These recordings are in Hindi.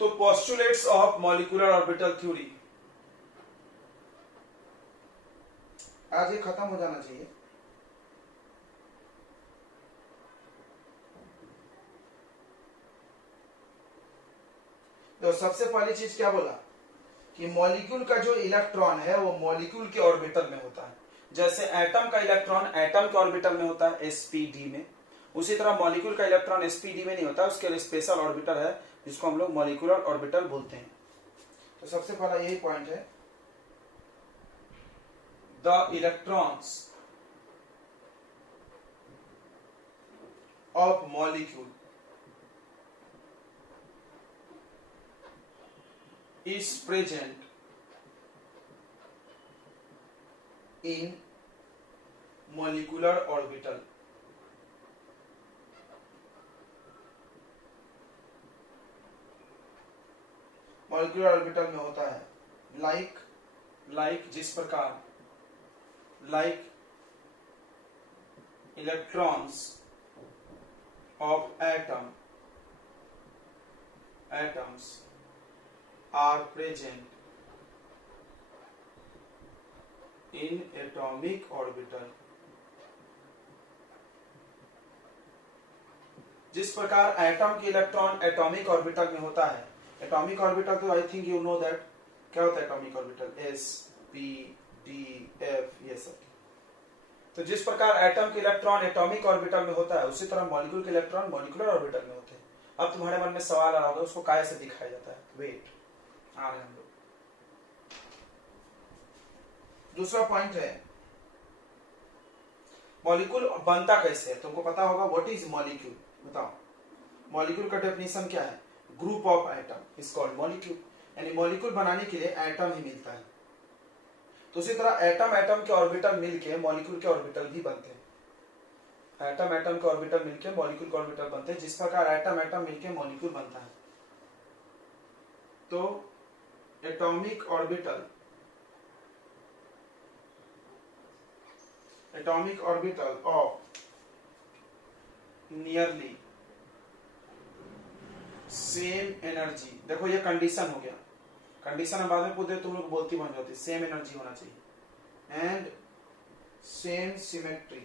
तो postulates of molecular orbital theory, आज ये खत्म हो जाना चाहिए। तो सबसे पहली चीज क्या बोला कि मॉलिक्यूल का जो इलेक्ट्रॉन है वो मॉलिक्यूल के ऑर्बिटल में होता है। जैसे एटम का इलेक्ट्रॉन एटम के ऑर्बिटल में होता है sp_d में, उसी तरह मॉलिक्यूल का इलेक्ट्रॉन sp_d में नहीं होता, उसके लिए स्पेशल ऑर्बिटल है जिसको हम लोग मॉलिक्यूलर ऑर्बिटल बोलते हैं। तो सबसे पहला यही पॉइंट है, the electrons of molecule is present in molecular orbital. Molecular orbital में होता है लाइक जिस प्रकार electrons of atoms are present in atomic orbital। जिस प्रकार एटम की इलेक्ट्रॉन एटॉमिक ऑर्बिटल में होता है, एटॉमिक ऑर्बिटल तो I think you know that क्या होता है atomic orbital, s p d f ये सब। तो जिस प्रकार एटम के इलेक्ट्रॉन एटॉमिक ऑर्बिटल में होता है, उसी तरह मॉलिक्यूल के इलेक्ट्रॉन मॉलिक्यूलर ऑर्बिटल में होते हैं। अब तुम्हारे मन में सवाल आ रहा होगा उसको काय से दिखाया जाता है, वेट आ रहे हम लोग। दूसरा पॉइंट है मॉलिक्यूल बनता कैसे है, तुमको पता होगा व्हाट इज मॉलिक्यूल, बताओ। मॉलिक्यूल का डेफिनेशन क्या है, group of atom is called molecule, यानी मॉलिक्यूल बनाने के लिए एटम ही मिलता है। तो उसी तरह एटम के ऑर्बिटल मिलके मॉलिक्यूल के ऑर्बिटल भी बनते हैं। एटम के ऑर्बिटल मिलके मॉलिक्यूल के ऑर्बिटल बनते हैं, जिस प्रकार एटम मिलके मॉलिक्यूल बनता है। तो atomic orbital of nearly same energy, देखो ये कंडीशन हो गया, कंडीशन हम बाद में पूछते तुम लोग बोलती बन जाती, सेम एनर्जी होना चाहिए and same symmetry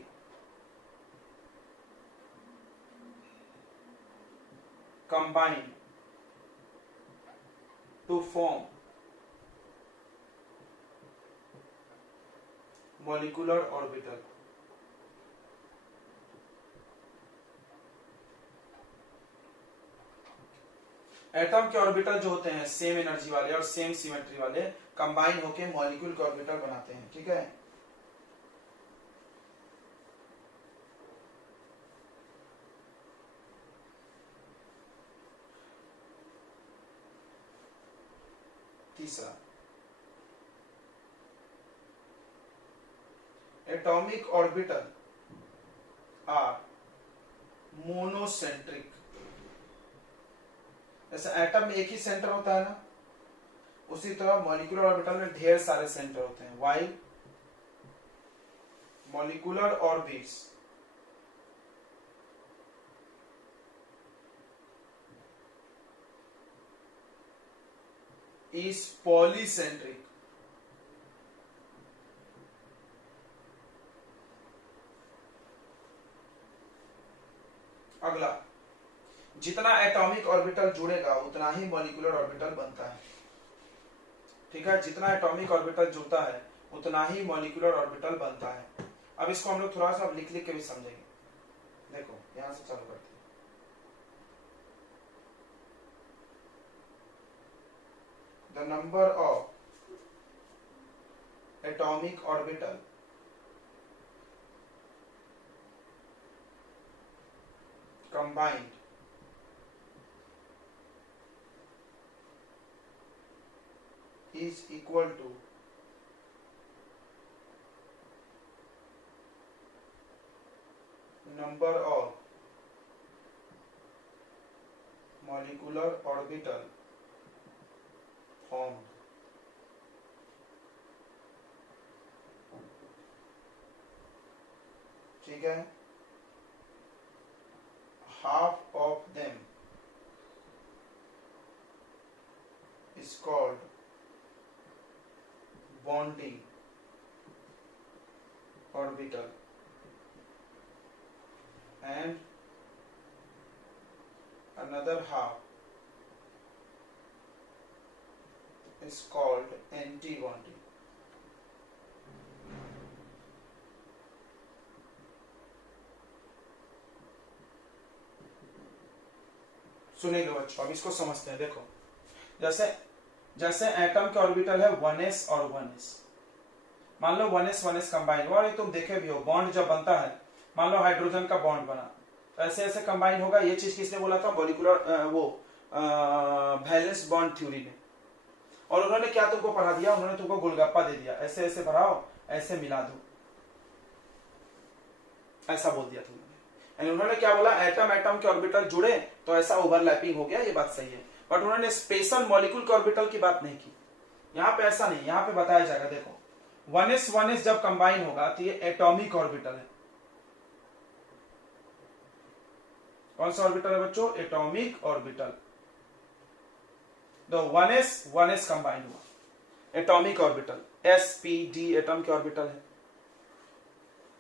combined to form molecular orbital. Atom के ऑर्बिटल जो होते हैं सेम एनर्जी वाले और सेम सिमेट्री वाले कंबाइन होकर मॉलिक्यूल के ऑर्बिटल बनाते हैं, ठीक है। तीसरा, एटॉमिक ऑर्बिटल आर मोनोसेंट्रिक। जैसे एटम में एक ही सेंटर होता है ना, उसी तरह मॉलिक्यूलर ऑर्बिटल में ढेर सारे सेंटर होते हैं। While molecular orbits is polycentric। अगला, जितना एटॉमिक ऑर्बिटल जुड़ेगा उतना ही मॉलिक्यूलर ऑर्बिटल बनता है, ठीक है। जितना एटॉमिक ऑर्बिटल जुड़ता है उतना ही मॉलिक्यूलर ऑर्बिटल बनता है। अब इसको हम लोग थोड़ा सा लिख लिख के भी समझेंगे। देखो यहां से चालू करते हैं। The number of atomic orbital combined is equal to number of molecular orbital formed। ठीक है, half of them bonding orbital and another half is called anti-bonding. सुनेंगे बच्चों, अब इसको समझते हैं। देखो जैसे जैसे एटम के ऑर्बिटल है 1s और 1s, मान लो 1s 1s कंबाइन हुआ, और ये तुम देखे भी हो बॉन्ड जब बनता है, मान लो हाइड्रोजन का बॉन्ड बना तो ऐसे ऐसे कंबाइन होगा। ये चीज किसने बोला था? मॉलिक्यूलर वो वैलेंस बॉन्ड थ्योरी में। और उन्होंने क्या तुमको पढ़ा दिया? उन्होंने तुमको गोलगप्पा दे दिया, ऐसे ऐसे भराओ, ऐसे मिला दो, ऐसा बोल दिया तुमने। यानी उन्होंने क्या बोला? एटम एटम के ऑर्बिटल जुड़े तो ऐसा ओवरलैपिंग हो गया, ये बात सही है, बट उन्होंने स्पेशल मॉलिक्यूल के ऑर्बिटल की बात नहीं की। यहाँ पे ऐसा नहीं, यहाँ पे बताया जाएगा। देखो 1s 1s जब कंबाइन होगा तो ये एटॉमिक ऑर्बिटल है। कौन सा ऑर्बिटल है बच्चों? Atomic orbital. तो 1s 1s कंबाइन हुआ, atomic orbital, sp d atom के ऑर्बिटल है।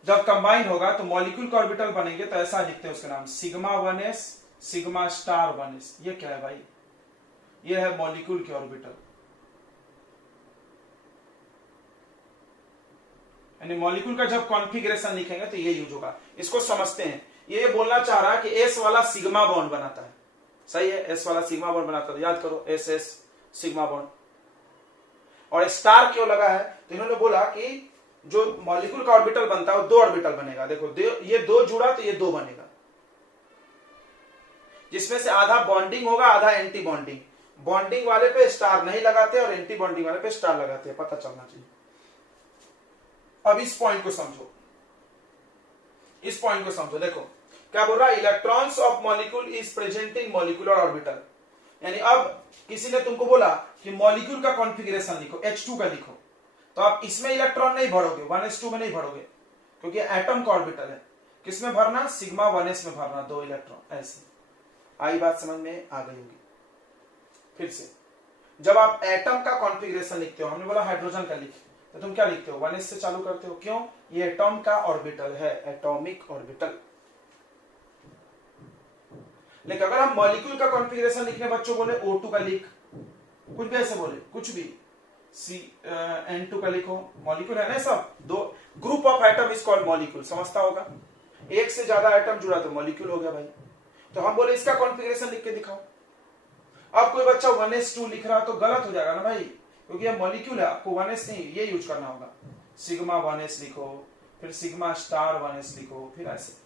जब कंबाइन होगा तो मॉलिक्यूल के ऑर्बिटल बनेंगे, तो ऐसा लिखते हैं उसका नाम sigma 1s sigma star 1s। ये क्या है भाई? ये है मॉलिक्यूल के ऑर्बिटल। यानी मॉलिक्यूल का जब कॉन्फ़िगरेशन लिखेंगे तो ये यूज होगा। इसको समझते हैं। ये बोलना चाह रहा है कि एस वाला सिग्मा बॉन्ड बनाता है, सही है, एस वाला सिग्मा बॉन्ड बनाता है, याद करो एस एस सिग्मा बॉन्ड। और स्टार क्यों लगा है? तो इन्होंने बोला कि जो मॉलिक्यूल का ऑर्बिटल बनता है वो दो ऑर्बिटल बनेगा। देखो ये दो जुड़ा तो ये दो बनेगा, जिसमें से आधा बॉन्डिंग होगा, आधा एंटी बॉन्डिंग। बॉन्डिंग वाले पे स्टार नहीं लगाते और एंटी बॉन्डिंग वाले पे स्टार लगाते हैं, पता चलना चाहिए। अब इस पॉइंट को समझो, इस पॉइंट को समझो। देखो क्या बोल रहा है? Electrons of molecule is present in molecular orbital. यानी अब किसी ने तुमको बोला कि मॉलिक्यूल का कॉन्फ़िगरेशन लिखो, H2 का लिखो, तो आप इसमें इलेक्ट्रॉन नहीं भरोगे, 1s2 में नहीं भरोगे, क्योंकि एटम का ऑर्बिटल है। किसमें भरना? सिग्मा 1s में भरना, 2 इलेक्ट्रॉन। ऐसे आई बात समझ में आ गई होगी। फिर से जब आप एटम का कॉन्फ़िगरेशन लिखते हो, हमने बोला हाइड्रोजन का लिख, तो तुम क्या लिखते हो? 1s से चालू करते हो। क्यों? ये एटॉम का ऑर्बिटल है, एटॉमिक ऑर्बिटल। लेकिन अगर हम मॉलिक्यूल का कॉन्फ़िगरेशन लिखने बच्चों बोले O2 का लिख, कुछ भी ऐसे बोले, कुछ भी N2 का लिखो, मॉलिक्यूल है ना सब। दो group of atom is called molecule, समझता होगा। एक से ज्यादा एटम जुड़ा तो मॉलिक्यूल हो गया भाई। तो हम बोले इसका कॉन्फ़िगरेशन लिख के दिखाओ। अब कोई बच्चा 1s2 लिख रहा तो गलत हो जाएगा ना भाई, क्योंकि ये मॉलिक्यूल है, आपको 1s नहीं ये यूज करना होगा। सिग्मा 1s लिखो, फिर सिग्मा स्टार 1s लिखो, फिर ऐसे।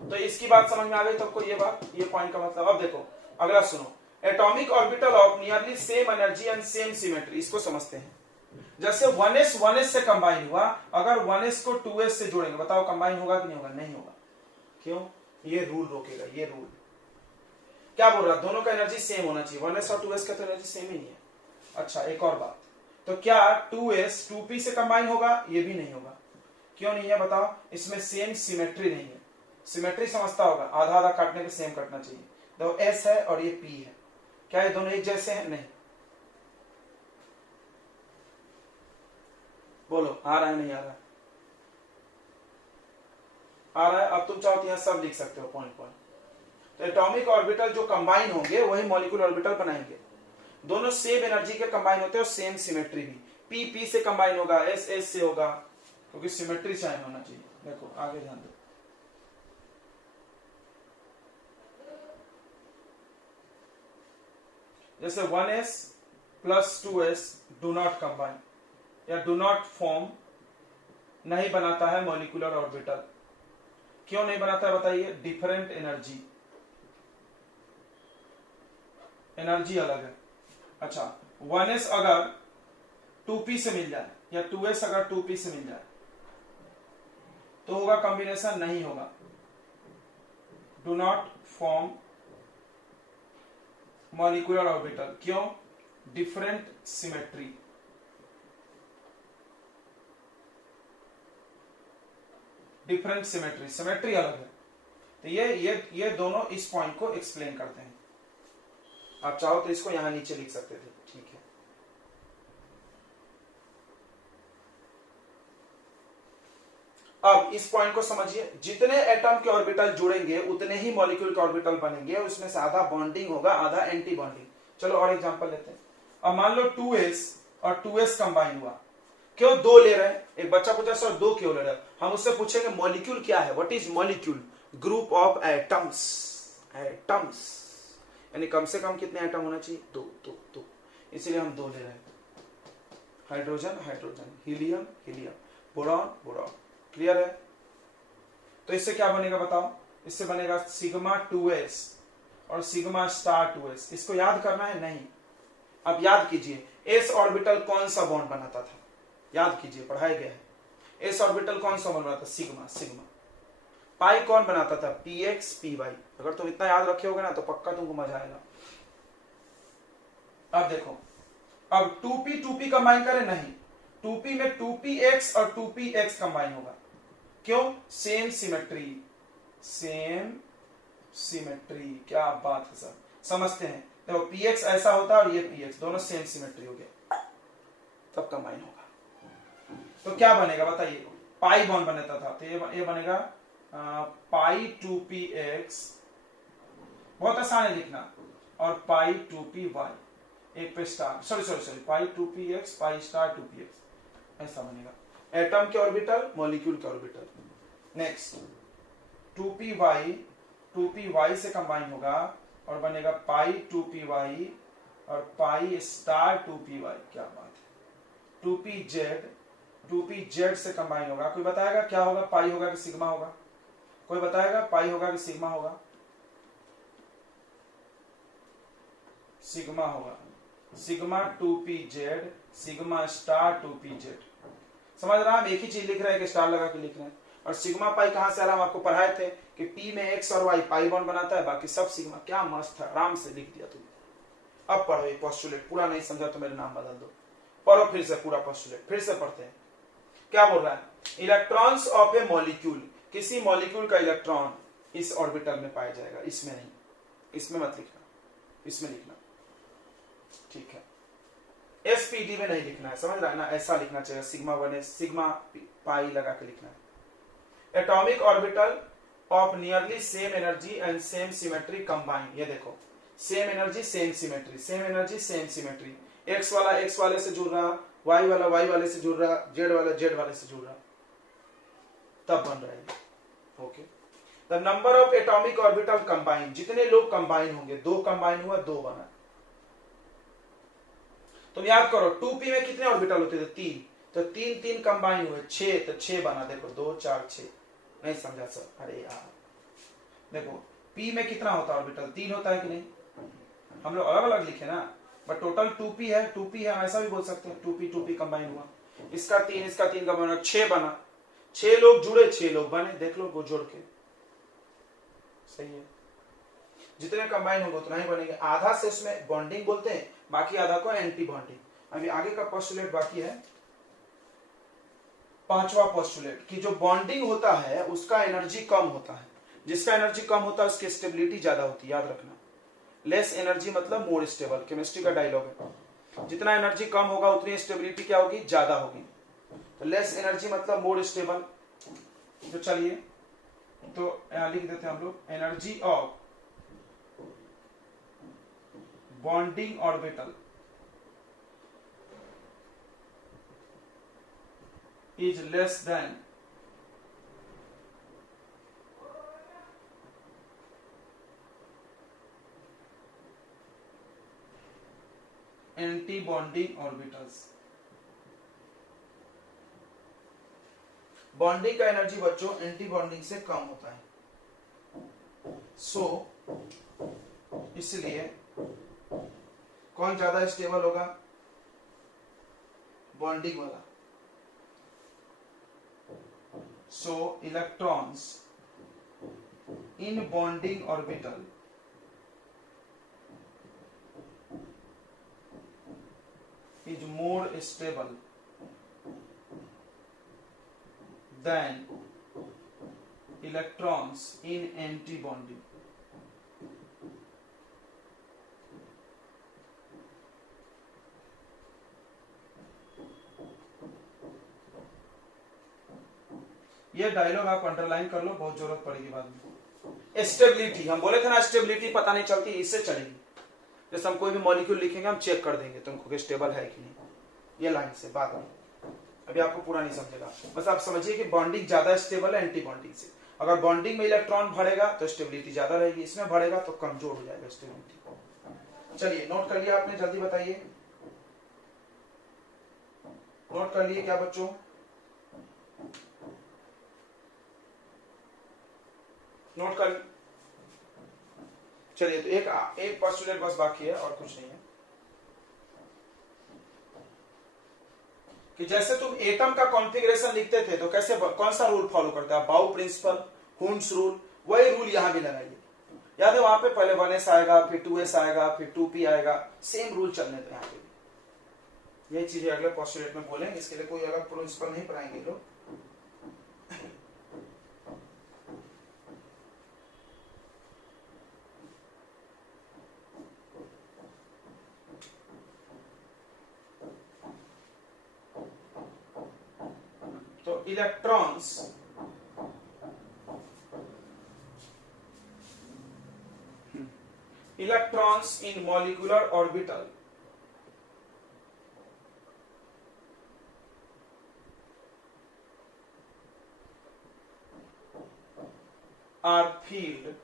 तो इसकी बात समझ में आ गई सबको? ये बात, ये पॉइंट का मतलब। अब देखो अगला सुनो, atomic orbital of nearly same energy and same symmetry. इसको समझते हैं। जैसे 1s 1s से कंबाइन हुआ, अगर 1s को 2s से जोड़ेंगे, बताओ कंबाइन होगा कि नहीं होगा? नहीं होगा। क्यों? ये रूल रोकेगा, ये रूल क्या बोल रहा है? दोनों का एनर्जी सेम होना चाहिए। 1s और 2s का तो एनर्जी सेम ही नहीं है। अच्छा एक और बात, तो क्या 2s 2p से कंबाइन होगा? ये भी नहीं होगा। क्यों नहीं है बताओ? इसमें सेम सिमेट्री नहीं है। सिमेट्री समझता होगा, आधा आधा काटने पे सेम कटना चाहिए। तो s है और ये p है, क्या ये दोनों एक जैसे हैं? नहीं। बोलो आ रहा है नहीं आ रहा है? आ रहा है। अब तुम चाहो तो यहां सब लिख सकते हो पॉइंट पॉइंट। तो एटॉमिक ऑर्बिटल जो कंबाइन होंगे वही मॉलिक्यूल ऑर्बिटल बनाएंगे। दोनों सेम एनर्जी के कंबाइन होते हैं और सेम सिमेट्री भी। पी पी से कंबाइन होगा, एस एस से होगा, क्योंकि सिमेट्री साइन होना चाहिए। देखो आगे ध्यान दो। जैसे 1s plus 2s do not combine या डू नॉट फॉर्म, नहीं बनाता है मॉलिक्यूलर ऑर्बिटल। क्यों नहीं बनाता है बताइए? डिफरेंट एनर्जी, एनर्जी अलग है। अच्छा 1s अगर 2p से मिल जाए या 2s अगर 2p से मिल जाए तो होगा कॉम्बिनेशन? नहीं होगा। Do not form molecular orbital. क्यों? Different symmetry. Different symmetry, symmetry अलग है। तो ये दोनों इस पॉइंट को एक्सप्लेन करते हैं। आप चाहो तो इसको यहां नीचे लिख सकते थे, ठीक है। अब इस पॉइंट को समझिए, जितने एटम के ऑर्बिटल जुड़ेंगे उतने ही मॉलिक्यूल के ऑर्बिटल बनेंगे, उसमें से आधा बॉन्डिंग होगा, आधा एंटी बॉन्डिंग। चलो और एग्जांपल लेते हैं। अब मान लो 2s और 2s कंबाइन हुआ, क्यों दो ले रहे हैं? एक बच्चा पूछा सर दो क्यों ले रहे हैं? हम उससे पूछेंगे मॉलिक्यूल क्या है, what is molecule? Group of atoms, atoms यानी कम से कम कितने एटम होना चाहिए? दो दो दो, इसीलिए हम दो ले रहे हैं। Hydrogen hydrogen, helium helium, boron boron. Clear है? तो इससे क्या बनेगा बताओ? इससे बनेगा सिग्मा 2s और सिग्मा स्टार 2s। इसको याद करना है? नहीं। अब याद कीजिए, एस ऑर्बिटल कौन सा बॉन्ड बनाता था? याद कीजिए, पढ़ाया गया है। एस ऑर्बिटल कौन सा बॉन्ड बनाता? Sigma sigma. पाई कौन बनाता था? px py। अगर तुम इतना याद रखे होगे ना तो पक्का तुमको मजा आएगा। अब देखो, अब 2p 2p कंबाइन करें? नहीं, 2p में 2px और 2px कंबाइन होगा। क्यों? Same symmetry, same symmetry. क्या बात है सर, समझते हैं? देखो px ऐसा होता है और ये px, दोनों सेम सिमेट्री हो गया, तब कंबाइन होगा। तो क्या बनेगा बताइए? पाई बॉन्ड बनता था, तो ये बनेगा पाई 2px, बहुत आसान है लिखना, और पाई 2py, एक पे स्टार, सॉरी सॉरी सॉरी, पाई 2px पाई स्टार 2px, ऐसा बनेगा। एटम के ऑर्बिटल, मॉलिक्यूल के ऑर्बिटल। नेक्स्ट 2py से कंबाइन होगा और बनेगा पाई 2py और पाई स्टार 2py। क्या बात है? 2pz से कंबाइन होगा। कोई बताएगा क्या होगा? पाई होगा कि सिग्मा होगा? कोई बताएगा पाई होगा कि सिग्मा होगा? सिग्मा होगा। Sigma 2pz sigma star 2pz। समझ रहा? हम एक ही चीज लिख रहे हैं कि स्टार लगा के लिख रहे हैं। और सिग्मा पाई कहां से आ रहा? हम आपको पढ़ाए थे कि p में x और y पाई बॉन्ड बनाता है, बाकी सब सिग्मा। क्या मस्त है, आराम से लिख दिया तुमने। अब पढ़ो ये पोस्टुलेट, पूरा नहीं समझा तो मेरे नाम बदल दो। पढ़ो फिर से पूरा पोस्टुलेट, फिर से पढ़ते हैं। क्या बोल रहा है? इलेक्ट्रॉन्स ऑफ ए मॉलिक्यूल, किसी मॉलिक्यूल का इलेक्ट्रॉन इस ऑर्बिटल में पाया जाएगा, इसमें नहीं, इसमें मत लिखना, इसमें लिखना, ठीक है? एसपीडी में नहीं लिखना है, समझ रहा है ना? ऐसा लिखना चाहिए, सिग्मा बने, सिग्मा पाई लगा के लिखना है। Atomic orbital of nearly same energy and same symmetry combine. ये देखो, same energy same symmetry, same energy same symmetry. X वाला एक्स वाले से जुड़ रहा, वाई वाला वाई वाले से जुड़ रहा, जेड वाला जेड वाले से जुड़ रहा, तब बन रहा है। Okay, the number of atomic orbital combine, जितने लोग कंबाइन होंगे, दो कंबाइन हुआ, दो बना। तुम याद करो 2p में कितने ऑर्बिटल होते थे? 3, तो 3 3 कंबाइन हुए 6, तो 6 बना। देखो 2 4 6। नहीं समझा सर? अरे यार देखो, p में कितना होता है ऑर्बिटल? 3 होता है कि नहीं? हम लोग अलग अलग लिखे ना, बट टोटल 2p है, 2p है, हम ऐसा भी बोल सकते हैं 2p कंबाइन हुआ, इसका 3 कंबाइन हुआ, 6 बना। 6 लोग जुड़े, 6 लोग बने, देख लो वो जोड़ के, सही है। जितने कंबाइन होंगे उतना ही बनेंगे। आधा से उसमें बॉन्डिंग बोलते हैं, बाकी आधा को एंटी बॉन्डिंग। अभी आगे का पोस्टुलेट बाकी है, पांचवा पोस्टुलेट, कि जो बॉन्डिंग होता है उसका एनर्जी कम होता है, जिसका एनर्जी कम होता है उसकी स्टेबिलिटी ज्यादा होती है, याद रखना। लेस एनर्जी मतलब मोर स्टेबल, केमिस्ट्री का डायलॉग है। जितना एनर्जी कम होगा उतनी स्टेबिलिटी क्या होगी? ज्यादा होगी। तो लेस एनर्जी मतलब मोर स्टेबल। तो चलिए, तो यहां लिख देते हैं हम लोग, energy of bonding orbital is less than anti-bonding orbitals। Bonding का एनर्जी बच्चों एंटी बॉन्डिंग से कम होता है। इसलिए कौन ज्यादा स्टेबल होगा? बॉन्डिंग वाला। Electrons in bonding orbital is more stable than electrons in anti-bonding। ये डायलॉग आप अंडरलाइन कर लो, बहुत जरूरत पड़ेगी बाद में। स्टेबिलिटी, हम बोले थे ना स्टेबिलिटी पता नहीं चलती, इससे चलेगी। जैसे हम कोई भी मॉलिक्यूल लिखेंगे हम चेक कर देंगे तुमको कि स्टेबल है कि नहीं, ये लाइन से बाद में। अभी आपको पूरा नहीं समझेगा, बस आप समझिए कि बॉन्डिंग ज्यादा स्टेबल है एंटी बॉन्डिंग से। अगर बॉन्डिंग में इलेक्ट्रॉन भरेगा तो स्टेबिलिटी ज्यादा रहेगी, इसमें भरेगा तो कमजोर हो जाएगा स्टेबिलिटी। चलिए नोट कर लिया आपने, जल्दी बताइए, नोट कर लिए क्या बच्चों? नोट कर, चलिए तो एक पोस्टुलेट बस बाकी है और कुछ नहीं है, कि जैसे तुम एटम का कॉन्फ़िगरेशन लिखते थे तो कैसे, कौन सा रूल फॉलो करता है? बाउ प्रिंसिपल, हुन्स रूल, वही रूल यहां भी लगाइए। याद है वहां पे पहले 1s आएगा, फिर 2s आएगा, फिर 2p आएगा, सेम रूल चलने दो यहाँ पे। यही चीजें अगले पोस्टुलेट में बोलेंगे, इसके लिए कोई अलग प्रिंसिपल नहीं पढ़ाएंगे लोग। तो electrons in molecular orbital are filled,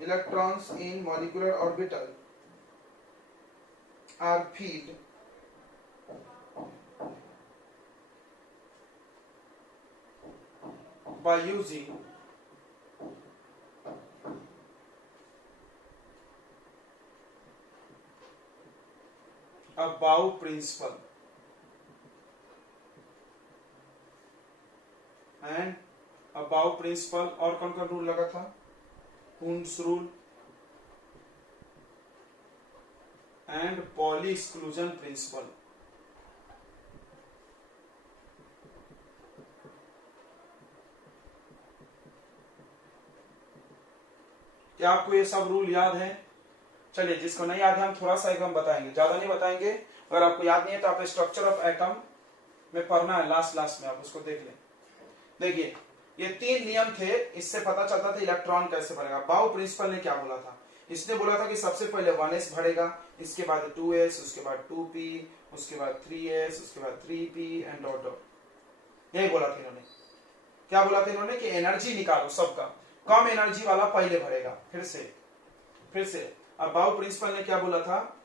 electrons in molecular orbital are filled by using a Bow principle and Aufbau principle, और कौन कौन रूल लगा था? Hund's rule and Pauli exclusion principle. क्या आपको ये सब रूल याद है? चलिए जिसको नहीं याद है हम थोड़ा सा एकदम बताएंगे, ज्यादा नहीं बताएंगे। अगर आपको याद नहीं है तो आप स्ट्रक्चर ऑफ एटम में पढ़ना है, लास्ट में आप उसको देख लें। देखिए ये 3 नियम थे, इससे पता चलता था इलेक्ट्रॉन कैसे भरेगा। बाउ प्रिंसिपल ने क्या बोला था? इसने बोला था कि सबसे पहले 1s भरेगा, इसके बाद 2s, उसके बाद 2p, उसके बाद 3s, उसके बाद 3p एंड डॉट डॉट। यही बोला था इन्होंने। क्या बोला था इन्होंने? कि एनर्जी निकालो सबका, कम एनर्जी वाला पहले भरेगा। फिर से अब बाउ प्रिंसिपल ने क्या बोला था?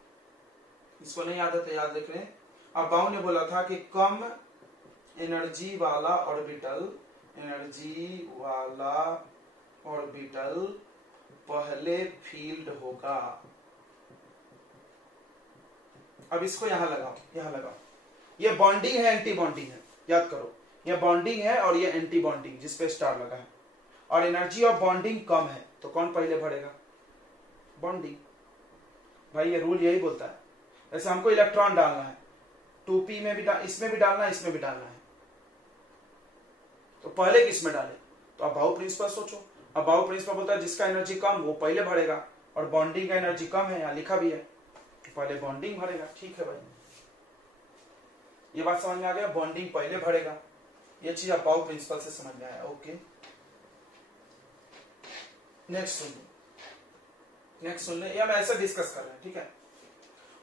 इसको नहीं याद है तो याद रख लें। अब बाउ ने बोला था कि कम एनर्जी वाला ऑर्बिटल पहले फील्ड होगा। अब इसको यहां लगाओ, ये बॉन्डिंग है एंटी बॉन्डिंग है, याद करो। ये बॉन्डिंग है और ये एंटी बॉन्डिंग जिसपे स्टार लगा है, और एनर्जी ऑफ बॉन्डिंग कम है, तो कौन पहले भरेगा? बॉन्डिंग। भाई ये रूल यही बोलता है। जैसे हमको इलेक्ट्रॉन डालना है, 2p में भी इसमें भी डालना है, इसमें भी डालना है, तो पहले किसमें डाले? तो अब बाउ प्रिंसिपल सोचो। अब बाउ प्रिंसिपल बोलता है जिसका एनर्जी कम वो पहले भरेगा, और बॉन्डिंग का एनर्जी कम है, यहां लिखा भी है, तो पहले बॉन्डिंग भरेगा। ठीक है भाई, ये बात समझ में आ गया? बॉन्डिंग पहले भरेगा, ये चीज आप बाउ प्रिंसिपल से समझ में आया। ओके, नेक्स्ट सुन ले, ये हम ऐसे डिस्कस कर रहे हैं, ठीक है।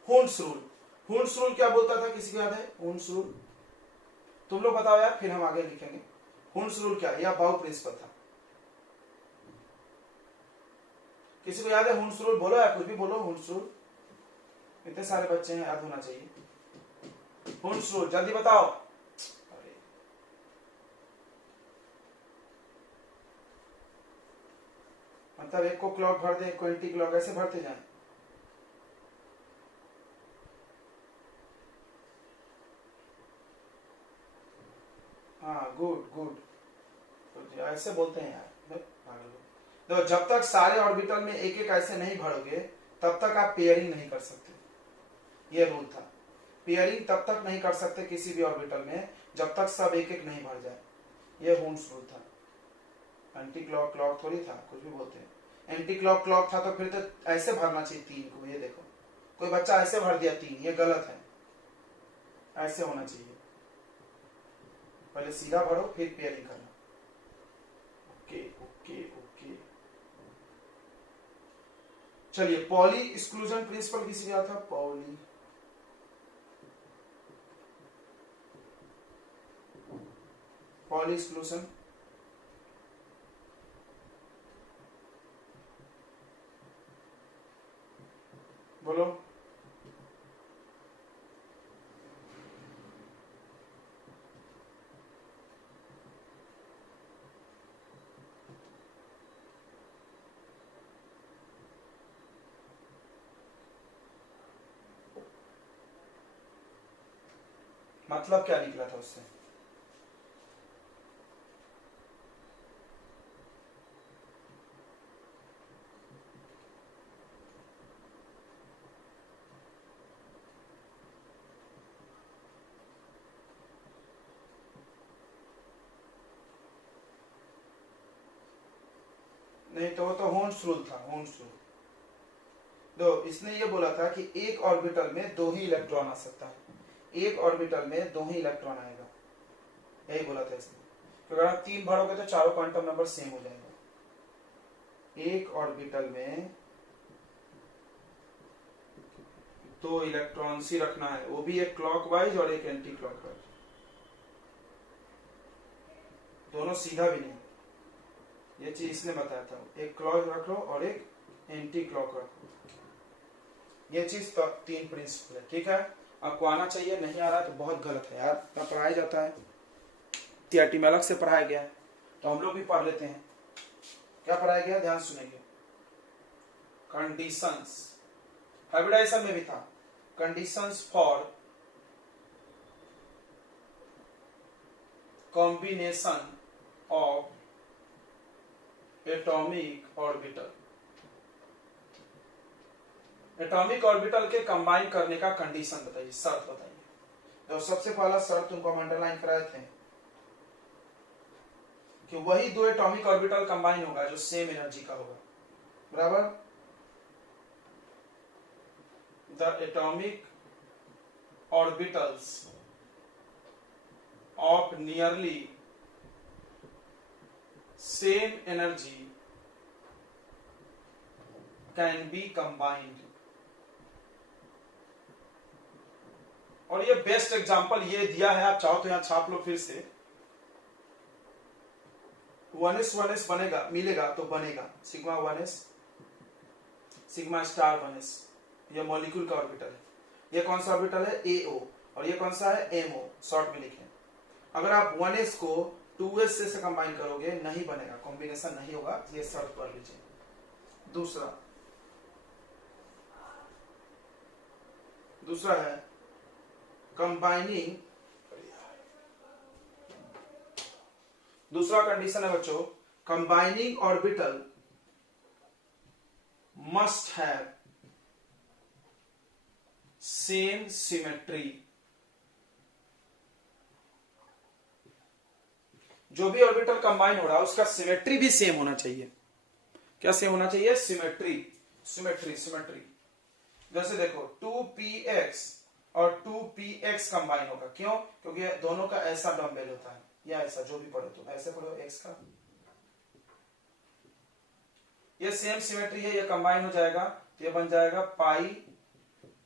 हुन्स रूल क्या बोलता था? किसी को याद है हुन्स रूल? तुम लोग बताओ यार, फिर हम आगे लिखेंगे। हुन्स रूल क्या है? या बाउ प्रिंसिपल था? किसी को याद है हुन्स रूल? बोलो या कुछ भी बोलो। हुन्स रूल, इतने सारे बच्चे हैं, याद होना चाहिए। हुन्स रूल जल्दी बताओ। मतलब एक को क्लॉक भर दे, एक को एंटी क्लॉक, ऐसे भरते जाए। हाँ गुड, तो ऐसे बोलते हैं यार। देखो जब तक सारे ऑर्बिटल में एक एक ऐसे नहीं भरोगे तब तक आप पेयरिंग नहीं कर सकते। ये रूल था, पेयरिंग तब तक नहीं कर सकते किसी भी ऑर्बिटल में जब तक सब एक एक नहीं भर जाए। ये हुन्स रूल था। एंटी क्लॉक थोड़ी था, कुछ भी बोलते हैं। एंटी क्लॉक था तो फिर तो ऐसे भरना चाहिए 3 को। ये देखो कोई बच्चा ऐसे भर दिया 3, ये गलत है, ऐसे होना चाहिए। पहले सीधा भरो फिर पेयरिंग करना। Okay okay okay. चलिए, पॉली एक्सक्लूजन प्रिंसिपल किसी का था? पॉली एक्सक्लूजन बोलो। मतलब क्या निकला था उससे? नहीं तो वो तो होन्स रूल था, होन्स रूल। दो, इसने ये बोला था कि एक ऑर्बिटल में 2 ही इलेक्ट्रॉन आ सकता है, एक ऑर्बिटल में 2 ही इलेक्ट्रॉन आएगा, यही बोला था इसने। तो अगर आप 3 भरोगे तो चारों क्वांटम नंबर सेम हो जाएगा। एक ऑर्बिटल में 2 इलेक्ट्रॉन्स ही रखना है, वो भी एक क्लॉकवाइज और एक एंटी क्लॉकवाइज, दोनों सीधा भी नहीं। ये चीज इसने बताया था, एक क्लॉक रख लो और एक एंटी क्लॉक रखो। ये चीज 3 प्रिंसिपल है, ठीक है। आपको आना चाहिए, नहीं आ रहा है तो बहुत गलत है यार। ना पढ़ाया जाता है, टीआरटी में अलग से पढ़ाया गया है, तो हम लोग भी पढ़ लेते हैं। क्या पढ़ाया गया, ध्यान सुनेंगे। कंडीशंस, हाइब्रिडाइजेशन में भी था, conditions for combination of atomic orbital, atomic orbital के कंबाइन करने का कंडीशन बताइए, शर्त बताइए। तो सबसे पहला शर्त तुमको हम अंडरलाइन कराए थे कि वही 2 एटॉमिक ऑर्बिटल कंबाइन होगा जो सेम एनर्जी का होगा, बराबर। The atomic orbitals of nearly same energy can be combined. और ये बेस्ट एग्जांपल ये दिया है, आप चाहो तो यहां छाप लो फिर से। 1s 1s बनेगा, मिलेगा तो बनेगा sigma 1s sigma star 1s। ये मॉलिक्यूल का ऑर्बिटल है। ये कौन सा ऑर्बिटल है? AO। और ये कौन सा है? MO, शॉर्ट में लिखें। अगर आप 1s को 2s से कंबाइन करोगे नहीं बनेगा, कॉम्बिनेशन नहीं होगा, ये शर्त पढ़ लीजिए। दूसरा है कंबाइनिंग, दूसरा कंडीशन है बच्चों, combining orbital must have same symmetry. जो भी ऑर्बिटल कंबाइन हो रहा है उसका सिमेट्री भी सेम होना चाहिए। क्या सेम होना चाहिए? Symmetry, symmetry, symmetry. जैसे देखो 2px और 2px कंबाइन होगा, क्यों? क्योंकि दोनों का ऐसा डम्बेल होता है, या ऐसा, जो भी पढ़ो तो ऐसे पढ़ो x का, ये सेम सिमेट्री है, ये कंबाइन हो जाएगा, ये बन जाएगा पाई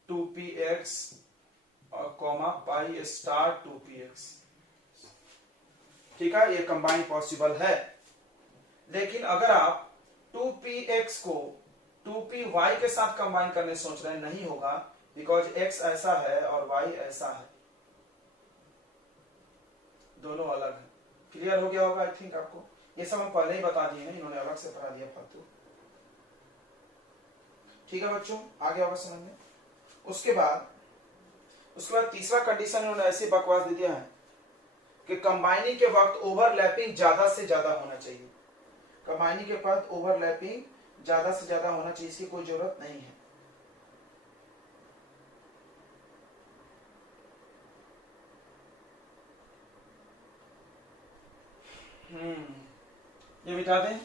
2px और कॉमा पाई स्टार 2px। ठीक है, ये कंबाइन पॉसिबल है। लेकिन अगर आप 2px को 2py के साथ कंबाइन करने सोच रहे हैं, नहीं होगा, बिकॉज x ऐसा है और y ऐसा है, दोनों अलग है। क्लियर हो गया होगा आई थिंक आपको। ये सब हम पहले ही बता दिए हैं, इन्होंने अलग से पढ़ा दिया फालतू। ठीक है बच्चों, आ गया होगा समझ में। उसके बाद तीसरा कंडीशन इन्होंने ऐसी बकवास दे दिया है कि कंबाइनिंग के वक्त ओवरलैपिंग ज्यादा से ज्यादा होना चाहिए। कंबाइनिंग के वक्त ओवरलैपिंग ज्यादा से ज्यादा होना चाहिए, इसकी कोई जरूरत नहीं है। ये मिटा दें।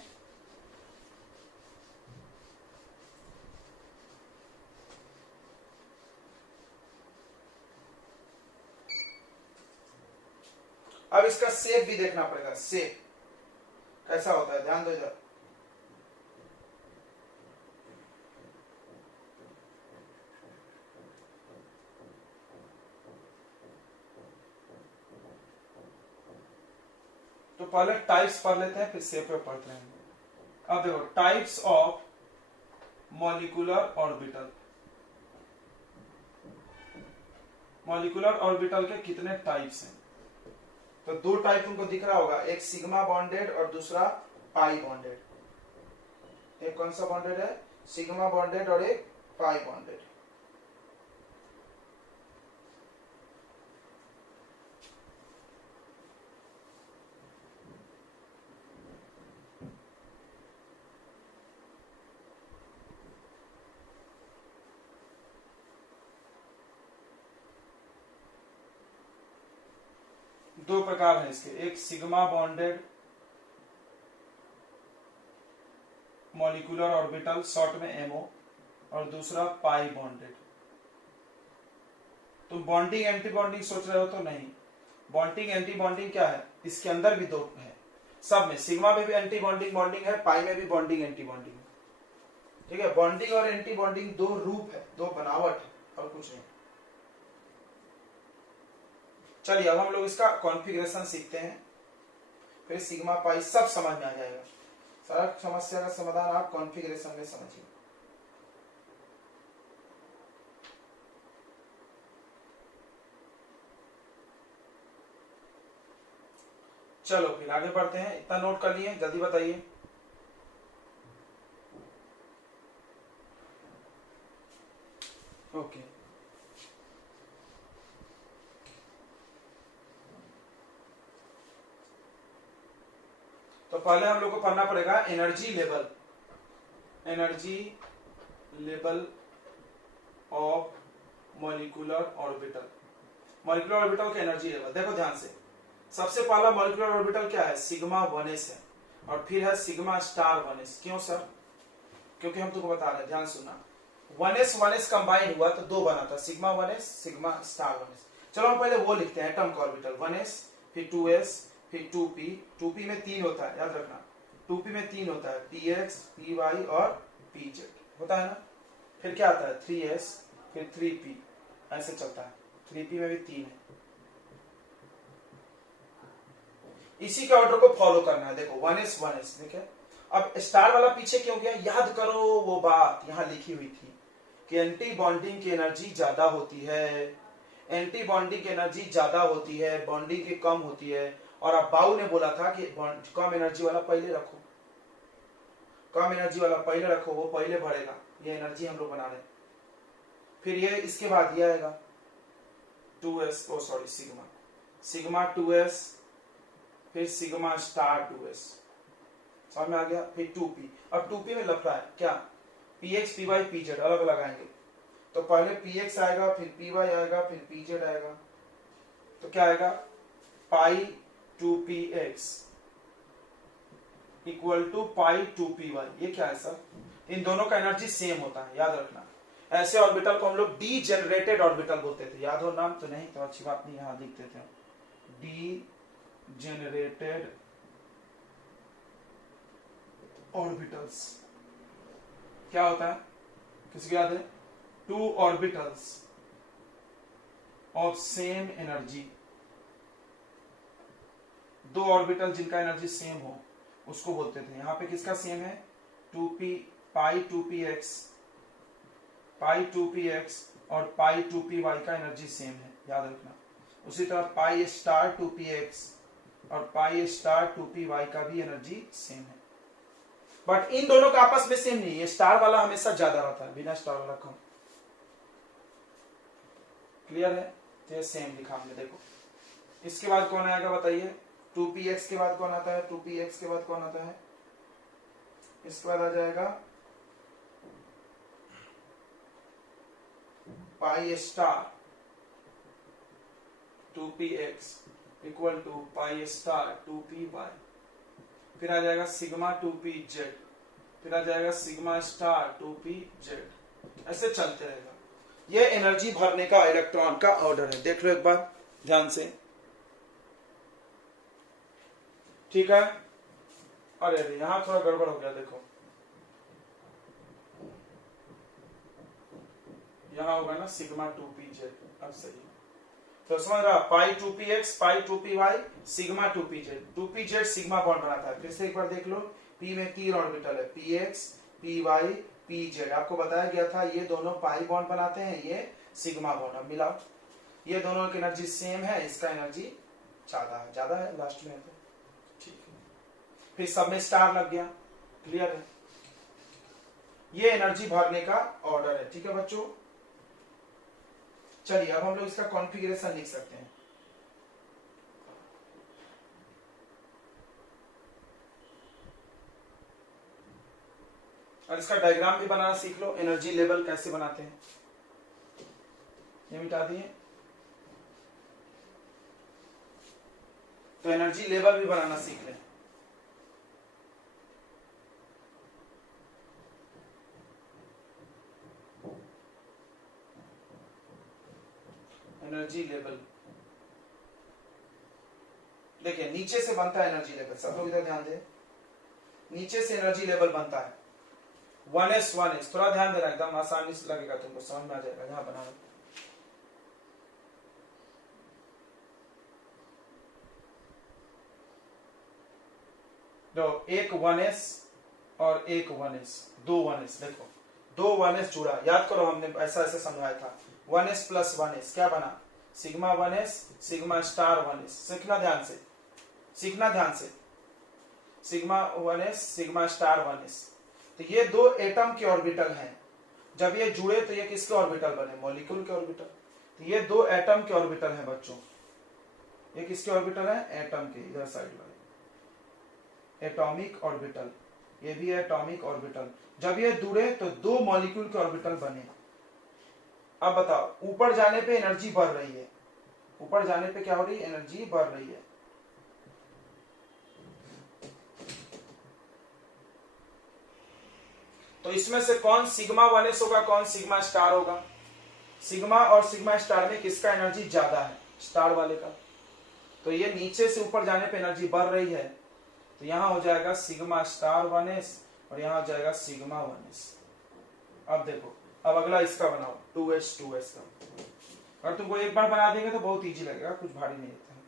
अब इसका शेप भी देखना पड़ेगा, शेप कैसा होता है, ध्यान दो इधर। तो पहले टाइप्स पढ़ लेते हैं, फिर शेप पे पढ़ते हैं। अब देखो types of molecular orbital. Molecular orbital के कितने टाइप्स हैं? तो दो टाइप तुमको दिख रहा होगा, एक सिग्मा बॉन्डेड और दूसरा पाई बॉन्डेड। एक कौन सा बॉन्डेड है? सिग्मा बॉन्डेड और एक पाई बॉन्डेड। दो प्रकार हैं इसके, एक sigma bonded molecular orbital, short में एमओ, और दूसरा पाई बॉन्डेड। तुम बॉन्डिंग एंटी बॉन्डिंग सोच रहे हो तो नहीं, बॉन्डिंग एंटी बॉन्डिंग क्या है, इसके अंदर भी दो है, सब में, सिग्मा में भी एंटी बॉन्डिंग बॉन्डिंग है, पाई में भी बॉन्डिंग एंटी बॉन्डिंग है। ठीक है, बॉन्डिंग और एंटी बॉन्डिंग दो रूप है, दो बनावट है, और कुछ नहीं। चलिए अब हम लोग इसका कॉन्फ़िगरेशन सीखते हैं, फिर सिग्मा पाई सब समझ में आ जाएगा। सारा समस्या का समाधान आप कॉन्फ़िगरेशन में समझिए। चलो फिर आगे बढ़ते हैं। इतना नोट कर लिए, जल्दी बताइए। ओके, तो पहले हम लोग को पढ़ना पड़ेगा energy level, energy level of molecular orbital. Molecular orbital का एनर्जी लेवल देखो ध्यान से। सबसे पहला मॉलिक्यूलर ऑर्बिटल क्या है? सिग्मा 1s है, और फिर है सिग्मा स्टार 1s। क्यों सर? क्योंकि हम तुमको बता रहे हैं, ध्यान सुनना। 1s कंबाइन हुआ तो दो बना था, sigma 1s sigma star 1s। चलो हम पहले वो लिखते हैं एटम का ऑर्बिटल, 1s फिर 2s फिर 2p। 2p में तीन होता है, याद रखना, 2p में तीन होता है, px py और pz होता है ना। फिर क्या आता है? 3s फिर 3p, ऐसे चलता है। 3p में भी तीन है। इसी के ऑर्डर को फॉलो करना है। देखो 1s देखिए। अब स्टार वाला पीछे क्यों गया? याद करो वो बात यहां लिखी हुई थी कि एंटी बॉन्डिंग की एनर्जी ज्यादा होती है, एंटी बॉन्डिंग की एनर्जी ज्यादा होती है, बॉन्डिंग की कम होती है। और अब बाऊ ने बोला था कि कम एनर्जी वाला पहले रखो, कम एनर्जी वाला पहले रखो, वो पहले बढ़ेगा। ये एनर्जी हम लोग बना रहे। फिर ये इसके बाद ये आएगा 2s, ओ सॉरी सिग्मा, सिग्मा 2s फिर सिग्मा स्टार 2s, समझ में आ गया। फिर 2p। अब 2p में लफड़ा है क्या? px py pz अलग अलग आएंगे। तो पहले px आएगा, फिर py आएगा, फिर pz आएगा। तो क्या आएगा? Pi 2px equal to pi 2py। ये क्या है सर? इन दोनों का एनर्जी सेम होता है, याद रखना। ऐसे ऑर्बिटल को हम लोग डीजेनरेटेड ऑर्बिटल बोलते थे, याद हो नाम? तो नहीं तो अच्छी बात नहीं, यहां लिख देते हैं डीजेनरेटेड ऑर्बिटल्स। क्या होता है, किसी को याद है? Two orbitals of same energy, दो ऑर्बिटल जिनका एनर्जी सेम हो उसको बोलते थे। यहां पे किसका सेम है? 2p पाई 2px, पाई 2px और पाई 2py का एनर्जी सेम है, याद रखना। उसी तरह पाई स्टार 2px और पाई स्टार 2py का भी एनर्जी सेम है। बट इन दोनों का आपस में सेम नहीं है, स्टार वाला हमेशा ज्यादा रहता है, बिना स्टार वाला कम। क्लियर है? तो ये सेम लिखा हमने, देखो। इसके बाद कौन आएगा बताइए? 2px के बाद कौन आता है? 2px के बाद कौन आता है? इसके बाद आ जाएगा pi star 2px equal to pi star 2py। फिर आ जाएगा सिग्मा 2pz, फिर आ जाएगा सिग्मा स्टार 2pz। ऐसे चलते रहेगा। ये एनर्जी भरने का इलेक्ट्रॉन का ऑर्डर है। देख लो एक बार ध्यान से। ठीक है। अरे अरे यहां थोड़ा गड़बड़ हो गया, देखो यहां होगा ना सिग्मा 2pz, अब सही है। तो समझ रहा, पाई 2px पाई 2py sigma 2pz, 2pz sigma bond बनाता है। फिर से एक बार देख लो, p में 3 ऑर्बिटल है, px py pz। आपको बताया गया था ये दोनों पाई बॉन्ड बनाते हैं, ये सिग्मा बॉन्ड। अब मिलाओ, ये दोनों की एनर्जी सेम है, इसका एनर्जी ज्यादा है लास्ट में, तो ठीक है। फिर सब में स्टार लग गया, क्लियर है। ये एनर्जी भरने का ऑर्डर है, ठीक है बच्चों। चलिए अब हम लोग इसका कॉन्फ़िगरेशन लिख सकते हैं। और इसका डायग्राम भी बनाना सीख लो, एनर्जी लेवल कैसे बनाते हैं। ये मिटा दिए, तो एनर्जी लेवल भी बनाना सीख लें। एनर्जी लेवल देखिए नीचे से बनता है एनर्जी लेवल, सब लोग इधर ध्यान दें। नीचे से एनर्जी लेवल बनता है 1s 1s। थोड़ा ध्यान देना, एकदम आसानी से लगेगा, तुमको समझ में आ जाएगा। यहां बना लो, एक 1s और एक 1s, दो 1s। देखो दो 1s जुड़ा, याद करो हमने ऐसा ऐसे समझाया था। 1s प्लस 1s क्या बना, sigma 1s sigma star 1s। सीखना ध्यान से, सीखना ध्यान से, sigma 1s sigma star 1s। तो ये दो एटम के ऑर्बिटल हैं, जब ये जुड़े तो ये किसके ऑर्बिटल बने, मॉलिक्यूल के ऑर्बिटल। तो ये दो एटम के ऑर्बिटल हैं बच्चों, ये किसके ऑर्बिटल है, एटम के, इधर साइड वाले एटॉमिक ऑर्बिटल, ये भी है एटॉमिक ऑर्बिटल। जब ये जुड़े तो दो मॉलिक्यूल के ऑर्बिटल बने। अब बताओ, ऊपर जाने पे एनर्जी बढ़ रही है, ऊपर जाने पे क्या हो रही है, एनर्जी बढ़ रही है। तो इसमें से कौन सिग्मा 1s होगा, कौन सिग्मा स्टार होगा। सिग्मा और सिग्मा स्टार में किसका एनर्जी ज्यादा है, स्टार वाले का। तो ये नीचे से ऊपर जाने पे एनर्जी बढ़ रही है, तो यहां हो जाएगा सिग्मा स्टार 1s और यहां हो जाएगा सिग्मा 1s। अब देखो, अब अगला इसका बनाओ 2s 2s का। अगर तुमको एक बार बना देंगे तो बहुत इजी लगेगा, कुछ भारी नहीं होता है।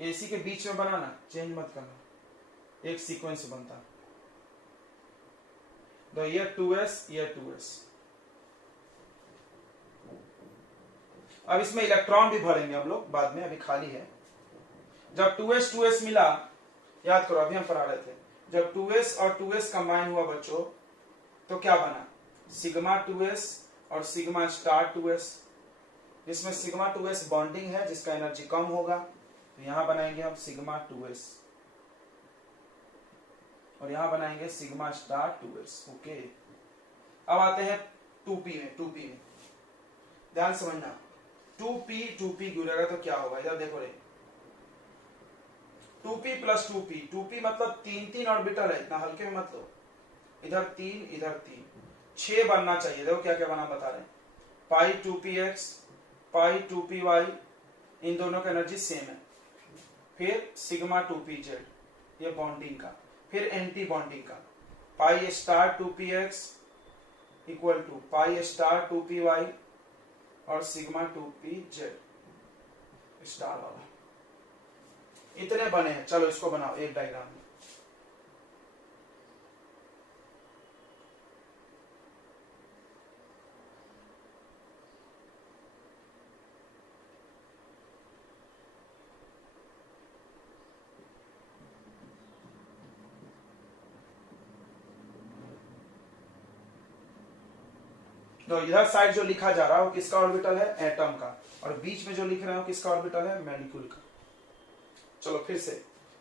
एसी के बीच में बनाना, चेंज मत करना, एक सीक्वेंस बनता। तो ये 2s ये 2s। अब इसमें इलेक्ट्रॉन भी भरेंगे हम लोग बाद में, अभी खाली है। जब 2s 2s मिला, याद करो अभी हम पढ़ा रहे थे, जब 2s और 2s कंबाइन हुआ बच्चों तो क्या बना, सिग्मा 2s और सिग्मा स्टार 2s। जिसमें सिग्मा 2s बॉन्डिंग है, जिसका एनर्जी कम होगा, तो यहां बनाएंगे हम सिग्मा 2s और यहां बनाएंगे सिग्मा स्टार 2s। ओके, अब आते हैं 2p में। 2p में ध्यान समझना, 2p जुड़ेगा तो क्या होगा, इधर देखो रे, 2p प्लस 2p मतलब तीन तीन ऑर्बिटल है, इतना हल्के में मत लो। इधर 3 इधर 3, 6 बनना चाहिए। देखो क्या क्या बना बता रहे हैं, पाई 2px पाई 2py, इन दोनों का एनर्जी सेम है। फिर सिग्मा 2pz, ये बॉन्डिंग का। फिर एंटी बॉन्डिंग का, pi star 2px equal to pi star 2py और सिग्मा 2pz स्टार वाला। इतने बने हैं, चलो इसको बनाओ एक डायग्राम में। तो इधर साइड जो लिखा जा रहा है वो किसका ऑर्बिटल है, एटम का, और बीच में जो लिख रहे हो किसका ऑर्बिटल है, मॉलिक्यूल का। चलो फिर से,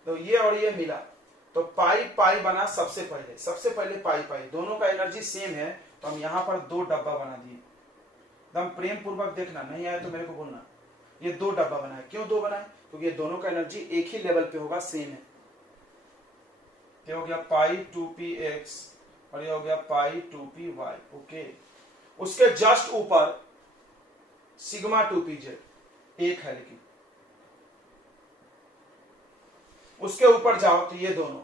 तो ये और ये मिला तो पाई पाई बना सबसे पहले पाई पाई, दोनों का एनर्जी सेम है, तो हम यहां पर दो डब्बा बना दिए। एकदम प्रेम पूर्वक देखना, नहीं आया तो मेरे को बोलना। ये दो डब्बा बनाए, क्यों दो बनाए, क्योंकि ये दोनों का एनर्जी एक ही लेवल पे होगा, सेम है। क्या हो गया, पाई 2px और ये हो गया पाई 2py। ओके, उसके जस्ट ऊपर सिग्मा 2pz एक है, लेकिन उसके ऊपर जाओ तो ये दोनों,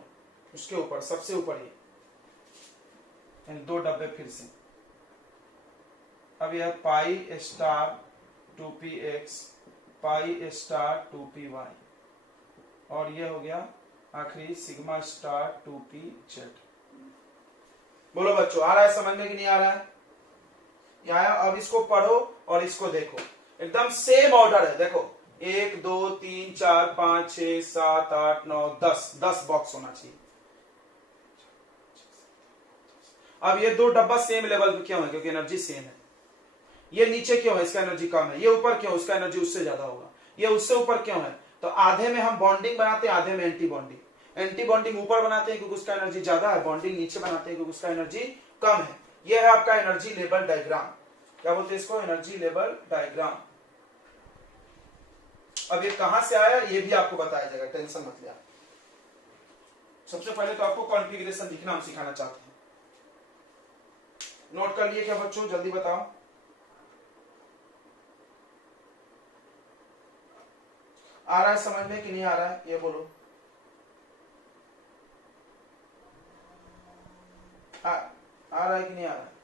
उसके ऊपर सबसे ऊपर ये इन दो डब्बे फिर से। अब यह पाई स्टार 2px पाई स्टार 2py और ये हो गया आखिरी सिग्मा स्टार 2pz। बोलो बच्चों, आ रहा है समझ में कि नहीं आ रहा है? यहाँ अब इसको पढ़ो और इसको देखो, एकदम सेम ऑर्डर है। देखो 1 2 3 4 5 6 7 8 9 10 बॉक्स होना चाहिए। अब ये दो डब्बा सेम लेवल पे क्यों है? क्योंकि एनर्जी सेम है। ये नीचे क्यों है? इसका एनर्जी कम है। ये ऊपर क्यों? इसका एनर्जी उससे ज्यादा होगा। ये उससे ऊपर क्यों है? तो आधे में हम बॉन्डिंग बनाते हैं, आधे में एंटी बॉन्डिंग। एंटी बॉन्डिंग ऊपर बनाते हैं क्योंकि उसका एनर्जी ज्यादा है, बॉन्डिंग नीचे बनाते हैं क्योंकि उसका एनर्जी कम है। ये है आपका एनर्जी लेवल डायग्राम। क्या बोलते हैं इसको? Energy level diagram. अब ये कहां से आया ये भी आपको बताया जाएगा, टेंशन मत लिया। सबसे पहले तो आपको कॉन्फ़िगरेशन लिखना हम सिखाना चाहते हैं। नोट कर लिए क्या बच्चों? जल्दी बताओ। आ रहा है समझ में कि नहीं आ रहा है? ये बोलो। आ रहा है कि नहीं आ रहा है?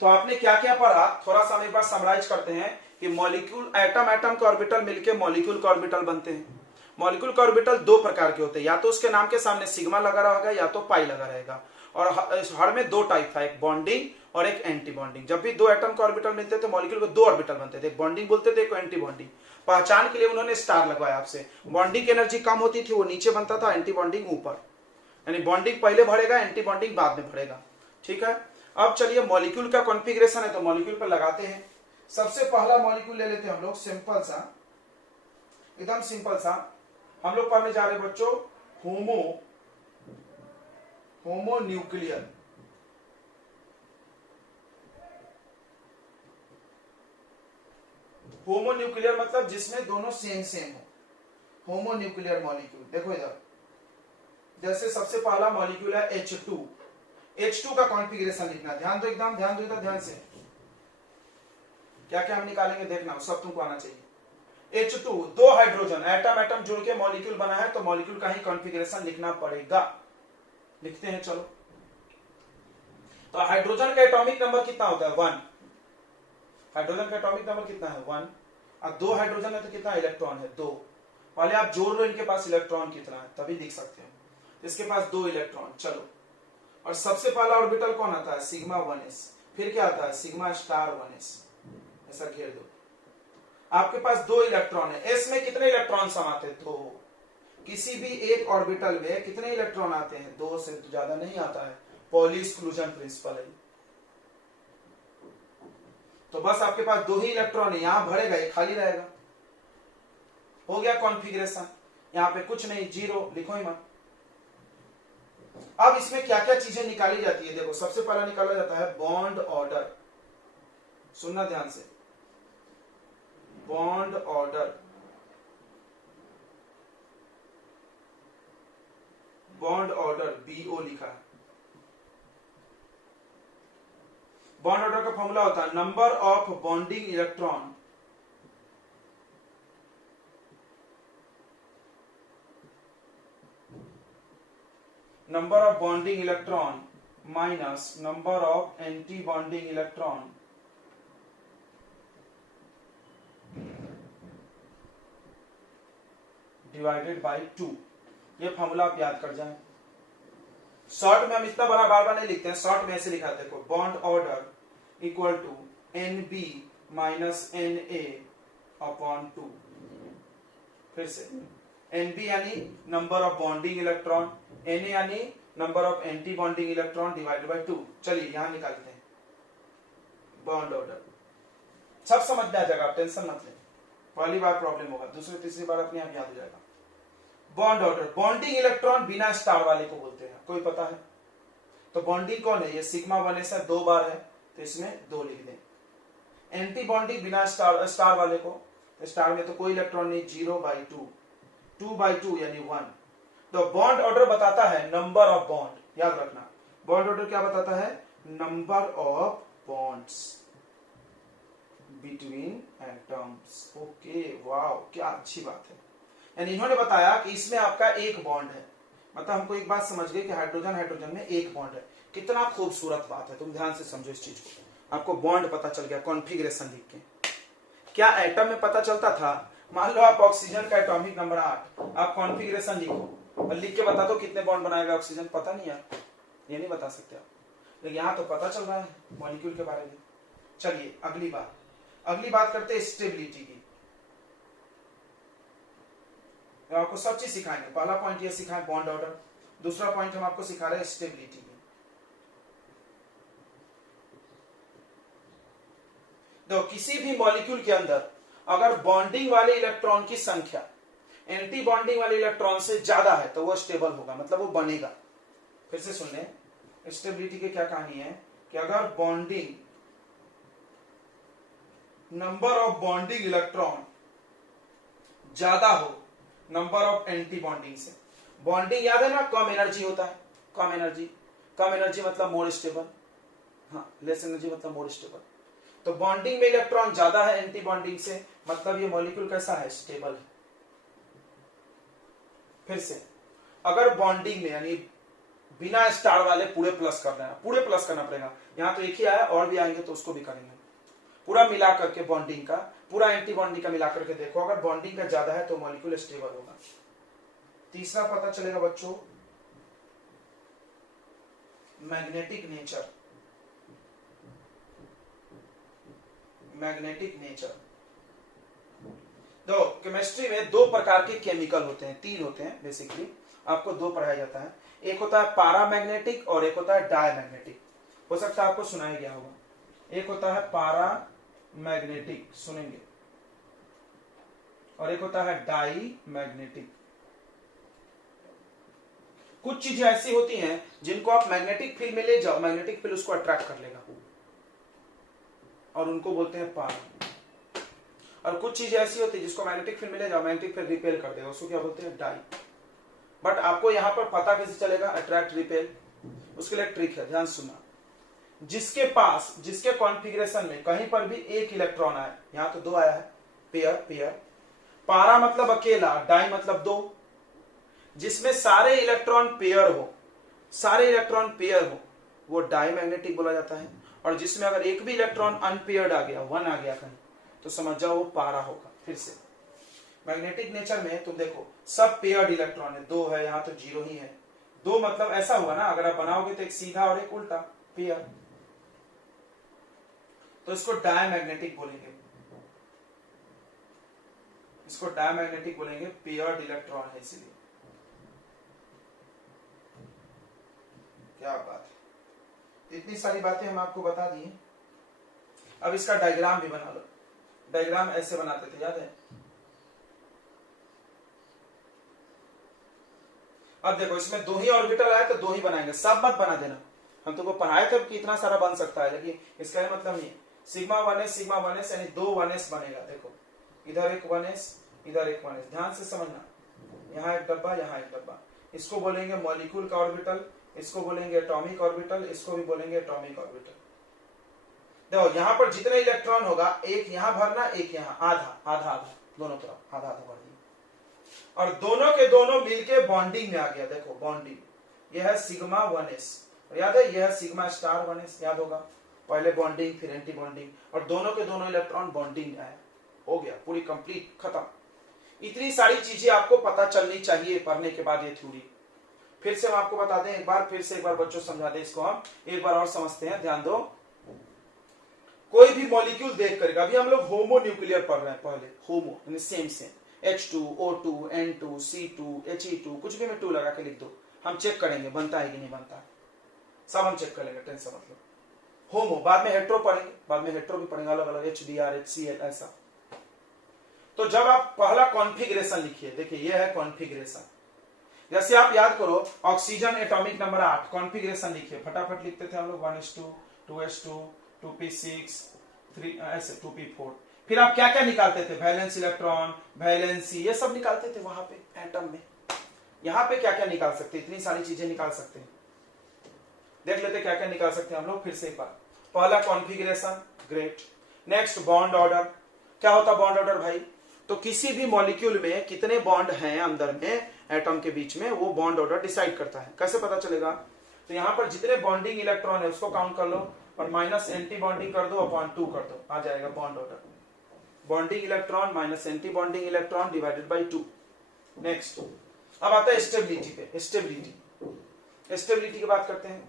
तो आपने क्या क्या पढ़ा, थोड़ा सा हम एक बार समराइज करते हैं कि मॉलिक्यूल, एटम एटम के ऑर्बिटल मिलकर मॉलिक्यूल के ऑर्बिटल बनते हैं। मॉलिक्यूल के ऑर्बिटल दो प्रकार के होते हैं, या तो उसके नाम के सामने सिग्मा लगा रहेगा या तो पाई लगा रहेगा। और हर में दो टाइप था, एक बॉन्डिंग और एक एंटी बॉन्डिंग। जब भी दो एटम के ऑर्बिटल मिलते थे मॉलिक्यूल को दो ऑर्बिटल बनते थे, एक बॉन्डिंग बोलते थे, एक एंटी बॉन्डिंग। पहचान के लिए उन्होंने स्टार लगवाया आपसे। बॉन्डिंग की एनर्जी कम होती थी, वो नीचे बनता था, एंटी बॉन्डिंग ऊपर। यानी बॉन्डिंग पहले भरेगा, एंटी बॉन्डिंग बाद में भरेगा। ठीक है। अब चलिए मॉलिक्यूल का कॉन्फ़िगरेशन है तो मॉलिक्यूल पर लगाते हैं। सबसे पहला मॉलिक्यूल ले लेते हैं हम लोग, सिंपल सा, एकदम सिंपल सा। हम लोग पढ़ने जा रहे हैं बच्चों होमो न्यूक्लियर। होमो न्यूक्लियर मतलब जिसमें दोनों सेम सेम हो, होमो न्यूक्लियर मॉलिक्यूल। देखो इधर, जैसे सबसे पहला मॉलिक्यूल है H2। H2 का कॉन्फ़िगरेशन लिखना, ध्यान दो, एकदम ध्यान दो इधर, ध्यान से। क्या क्या हम निकालेंगे देखना, सब तुमको आना चाहिए। H2 दो हाइड्रोजन, एटम एटम जुड़ के मॉलिक्यूल बना है तो मॉलिक्यूल का ही कॉन्फ़िगरेशन लिखना पड़ेगा। लिखते हैं चलो। तो हाइड्रोजन का एटॉमिक नंबर कितना होता है? 1। हाइड्रोजन का एटॉमिक नंबर कितना है? 1। अब दो हाइड्रोजन है तो कितना इलेक्ट्रॉन है? 2। पहले आप जोड़ लो इनके पास इलेक्ट्रॉन कितना है, तभी लिख सकते हो। इसके पास 2 इलेक्ट्रॉन। चलो, और सबसे पहला ऑर्बिटल कौन आता है? Sigma 1s। फिर क्या आता है? Sigma star 1s। ऐसा घेर दो। आपके पास 2 इलेक्ट्रॉन है। एस में कितने इलेक्ट्रॉन समाते हैं? 2। किसी भी एक ऑर्बिटल में कितने इलेक्ट्रॉन आते हैं? 2 से तो ज्यादा नहीं आता है, पॉली एक्सक्लूजन प्रिंसिपल है। तो बस आपके पास 2 ही इलेक्ट्रॉन है, यहां भरेगा, ये खाली रहेगा। हो गया कॉन्फ़िगरेशन। यहां पे कुछ नहीं, 0 लिखो ही मत। अब इसमें क्या क्या चीजें निकाली जाती है? देखो, सबसे पहला निकाला जाता है बॉन्ड ऑर्डर। सुनना ध्यान से, bond order. Bond order BO लिखा है। बॉन्ड ऑर्डर का फॉर्मूला होता है number of bonding electron number of bonding electron minus number of anti bonding electron divided by 2। ये फॉर्मूला आप याद कर जाएं। शॉर्ट में हम इतना बड़ा बार बार नहीं लिखते हैं, शॉर्ट में ऐसे लिखा है, देखो, bond order equal to NB minus NA upon 2। फिर से NB यानी number of bonding electron, Na यानी number of anti bonding electron divided by 2। चलिए यहां निकालते हैं बॉन्ड ऑर्डर। सब समझ में आ जाएगा, आप टेंशन मत लें। पहली बार प्रॉब्लम होगा, दूसरी तीसरी बार अपने आप याद हो जाएगा। बॉन्ड ऑर्डर, बॉन्डिंग इलेक्ट्रॉन बिना स्टार वाले को बोलते हैं, कोई पता है? तो बॉन्डिंग कौन है? ये सिग्मा 1s है, 2 बार है तो इसमें 2 लिख दें। एंटी बॉन्डिंग बिना स्टार वाले को, स्टार में तो कोई इलेक्ट्रॉन नहीं, 0/2। 2/2 यानी 1। तो बॉन्ड ऑर्डर बताता है नंबर ऑफ बॉन्ड, याद रखना बॉन्ड ऑर्डर क्या बताता है, number of bonds between atoms. Okay wow क्या अच्छी बात है। यानी इन्होंने बताया कि इसमें आपका एक बॉन्ड है, मतलब हमको एक बात समझ गए कि हाइड्रोजन हाइड्रोजन में एक बॉन्ड है। कितना खूबसूरत बात है, तुम ध्यान से समझो इस चीज को। आपको बॉन्ड पता चल गया कॉन्फ़िगरेशन लिख के। क्या एटम में पता चलता था, मान लो आप ऑक्सीजन का एटॉमिक नंबर 8, आप कॉन्फ़िगरेशन लिखो और लिख के बता दो कितने बॉन्ड बनाएगा ऑक्सीजन, पता नहीं यार, ये नहीं बता सकते आप, लेकिन यहाँ तो पता चल रहा है मॉलिक्यूल के बारे में। चलिए अगली बात करते हैं स्टेबिलिटी की। आपको सब चीज सिखाएंगे। पहला पॉइंट ये सिखाएं बॉन्ड ऑर्डर, दूसरा पॉइंट हम आपको सिखा रहे हैं स्टेबिलिटी की। तो किसी भी मॉलिक्यूल के अंदर अगर बॉन्डिंग वाले इलेक्ट्रॉन की संख्या एंटी बॉन्डिंग वाले इलेक्ट्रॉन से ज्यादा है तो वो स्टेबल होगा, मतलब वो बनेगा। फिर से सुन लें, स्टेबिलिटी की क्या कहानी है कि अगर bonding number of bonding electron ज्यादा हो नंबर ऑफ एंटी बॉन्डिंग से, बॉन्डिंग याद है ना कम एनर्जी होता है, कम एनर्जी मतलब मोर स्टेबल, हाँ लेस एनर्जी मतलब मोर स्टेबल। तो बॉन्डिंग में इलेक्ट्रॉन ज्यादा है एंटी बॉन्डिंग से, मतलब ये मॉलिक्यूल कैसा है, स्टेबल है। फिर से अगर बॉन्डिंग में यानी बिना स्टार वाले पूरे प्लस कर रहे हैं, पूरे प्लस करना पड़ेगा, यहां तो एक ही आया और भी आएंगे तो उसको भी करेंगे, पूरा मिला करके बॉन्डिंग का, पूरा एंटी बॉन्डिंग का मिला करके देखो, अगर बॉन्डिंग का ज्यादा है तो मॉलिक्यूल स्टेबल होगा। तीसरा पता चलेगा बच्चों मैग्नेटिक नेचर। तो केमिस्ट्री में दो प्रकार के केमिकल होते हैं, तीन होते हैं बेसिकली, आपको दो पढ़ाया जाता है। एक होता है पारामैग्नेटिक और एक होता है डायमैग्नेटिक। हो सकता है आपको सुनाया गया होगा। एक होता है पारामैग्नेटिक, सुनेंगे, और एक होता है डाई मैग्नेटिक। कुछ चीजें ऐसी होती हैं जिनको आप मैग्नेटिक फील्ड में ले जाओ, मैग्नेटिक फील्ड उसको अट्रैक्ट कर लेगा और उनको बोलते हैं पारा। और कुछ चीजें ऐसी होती है जिसको मैग्नेटिक फील्ड में ले जाओ, मैग्नेटिक फील्ड रिपेल कर देगा, उसको क्या बोलते हैं, डाई। बट आपको यहां पर पता कैसे चलेगा अट्रैक्ट रिपेल, उसके लिए ट्रिक है, ध्यान सुनना। जिसके कॉन्फ़िगरेशन में कहीं पर भी एक इलेक्ट्रॉन आए, यहां तो दो आया है, पेयर, पारा मतलब अकेला, डाई मतलब दो, जिसमें सारे इलेक्ट्रॉन पेयर हो वो डाई मैग्नेटिक बोला जाता है। और जिसमें अगर एक भी इलेक्ट्रॉन अनपेयर्ड आ गया, वन आ गया कहीं, तो समझ जाओ वो पारा होगा। फिर से मैग्नेटिक नेचर में तुम देखो सब पेयर्ड इलेक्ट्रॉन है, दो है, यहां तो जीरो ही है। दो मतलब ऐसा हुआ ना, अगर आप बनाओगे तो एक सीधा और एक उल्टा पेयर, तो इसको डायमैग्नेटिक बोलेंगे, पेयर्ड इलेक्ट्रॉन है इसलिए। क्या बात है, इतनी सारी बातें हम आपको बता दी। अब इसका डायग्राम भी बना लो। डायग्राम ऐसे बनाते थे, याद है? अब देखो इसमें दो ही ऑर्बिटल आए तो दो ही बनाएंगे, सब मत बना देना, हम तुमको पढ़ाए थे कि इतना सारा बन सकता है, लेकिन इसका ये मतलब नहीं। सिग्मा 1s यानी दो 1s बनेगा। देखो इधर एक 1s, इधर एक 1s, ध्यान से समझना। यहाँ एक डब्बा, यहाँ एक डब्बा, इसको बोलेंगे मॉलिक्यूल का ऑर्बिटल, इसको बोलेंगे एटॉमिक ऑर्बिटल, इसको भी बोलेंगे एटॉमिक ऑर्बिटल। देखो यहाँ पर जितने इलेक्ट्रॉन होगा, एक यहाँ भरना, एक यहाँ, आधा आधा दोनों तरफ आधा भर दिया, और दोनों के दोनों मिलके बॉन्डिंग में आ गया। देखो बॉन्डिंग, यह है सिग्मा 1s, याद है, यह है सिग्मा स्टार 1s, याद होगा, पहले बॉन्डिंग फिर एंटी बॉन्डिंग, और दोनों के दोनों इलेक्ट्रॉन बॉन्डिंग में आया, हो गया पूरी कंप्लीट, खत्म। इतनी सारी चीजें आपको पता चलनी चाहिए पढ़ने के बाद ये थ्योरी। फिर से हम आपको बता दें एक बार, फिर से एक बार बच्चों समझा दें इसको, हम एक बार और समझते हैं, ध्यान दो। कोई भी मॉलिक्यूल देख करेगा, अभी हम लोग होमो न्यूक्लियर पढ़ रहे हैं, पहले होमो यानी same H2, O2, N2, C2, He2, कुछ भी में 2 लगा के लिख दो, हम चेक करेंगे बनता है कि नहीं बनता है, सब हम चेक कर लेंगे, टेंशन मतलब। होमो, बाद में हेट्रो पढ़ेंगे, बाद में हेट्रो भी पढ़ेंगे, अलग अलग HBr, HCl ऐसा। तो जब आप पहला कॉन्फ़िगरेशन लिखिए, देखिए ये है कॉन्फ़िगरेशन। जैसे आप याद करो ऑक्सीजन एटॉमिक नंबर 8, कॉन्फ़िगरेशन लिखिए, फटाफट लिखते थे हम लोग 1s2, 2s2, 2p6, 3 ऐसे 2p4। फिर आप क्या क्या निकालते थे, वैलेंस इलेक्ट्रॉन, वैलेंसी, ये सब निकालते थे वहां पे एटम में। यहां पे क्या क्या निकाल सकते हैं, इतनी सारी चीजें निकाल सकते हैं। देख लेते क्या क्या निकाल सकते हैं हम लोग फिर से एक बार। पहला configuration, great. Next bond order. क्या होता बॉन्ड ऑर्डर भाई, तो किसी भी मॉलिक्यूल में कितने बॉन्ड हैं अंदर में एटम के बीच में, वो बॉन्ड ऑर्डर डिसाइड करता है। कैसे पता चलेगा, तो यहां पर जितने बॉन्डिंग इलेक्ट्रॉन है उसको काउंट कर लो और माइनस एंटी बॉन्डिंग कर दो अपॉन 2 कर दो, आ जाएगा bond order. Bonding electron minus anti bonding electron divided by 2। Next अब आता है स्टेबिलिटी पे। स्टेबिलिटी की बात करते हैं।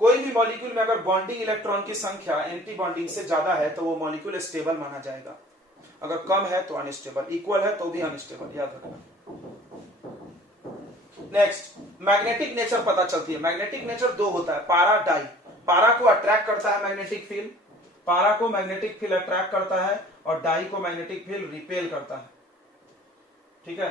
कोई भी मॉलिक्यूल में अगर बॉन्डिंग इलेक्ट्रॉन की संख्या एंटी बॉन्डिंग से ज्यादा है तो वो मॉलिक्यूल स्टेबल माना जाएगा, अगर कम है तो अनस्टेबल, इक्वल है तो भी अनस्टेबल, याद रखना। नेक्स्ट मैग्नेटिक नेचर पता चलती है। मैग्नेटिक नेचर दो होता है, पारा डाई। पारा को अट्रैक्ट करता है मैग्नेटिक फील्ड, पारा को मैग्नेटिक फील्ड अट्रैक्ट करता है और डाई को मैग्नेटिक फील्ड रिपेल करता है। ठीक है,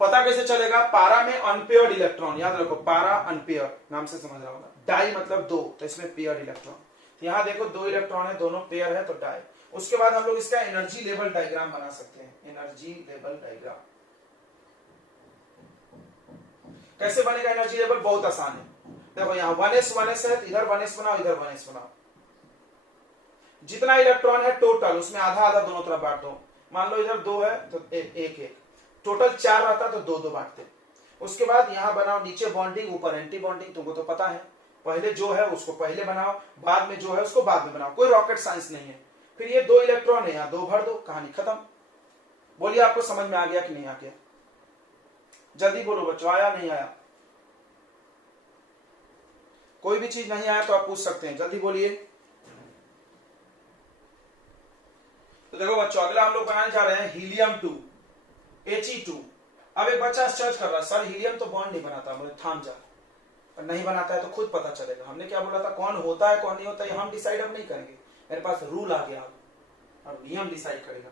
पता कैसे चलेगा, पारा में अनपेयर्ड इलेक्ट्रॉन, याद रखो पारा अनपेयर्ड नाम से समझ रहा होगा। डाई मतलब दो, तो इसमें पेयर्ड इलेक्ट्रॉन। तो यहां देखो दो इलेक्ट्रॉन है, दोनों पेयर है तो डाई। उसके बाद हम लोग इसका एनर्जी लेवल डायग्राम बना सकते हैं। एनर्जी लेवल डायग्राम कैसे बनेगा एनर्जी लेवल, बहुत आसान है। देखो यहाँ 1s है, इधर 1s बनाओ, इधर 1s बनाओ। जितना इलेक्ट्रॉन है टोटल उसमें आधा आधा दोनों तरफ बांट दो। मान लो इधर 2 है तो एक एक, टोटल 4 रहता तो 2 बांटते। उसके बाद यहां बनाओ नीचे बॉन्डिंग, ऊपर एंटी बॉन्डिंग, तुमको तो पता है। पहले जो है उसको पहले बनाओ, बाद में जो है उसको बाद में बनाओ, कोई रॉकेट साइंस नहीं है। फिर ये 2 इलेक्ट्रॉन है, यहां 2 भर दो, कहानी खत्म। बोलिए आपको समझ में आ गया कि नहीं आ गया, जल्दी बोलो बच्चों, आया नहीं आया? कोई भी चीज नहीं आया तो आप पूछ सकते हैं, जल्दी बोलिए। तो देखो बच्चों अगला हम लोग बनाने जा रहे हैं हीलियम 2, He2। अब एक बच्चा सर्च कर रहा है, सर हीलियम तो बॉन्ड नहीं बनाता। बोले थाम जा, और नहीं बनाता है तो खुद पता चलेगा। हमने क्या बोला था, कौन होता है कौन नहीं होता है हम डिसाइड अब नहीं करेंगे, मेरे पास रूल आ गया और नियम डिसाइड करेगा।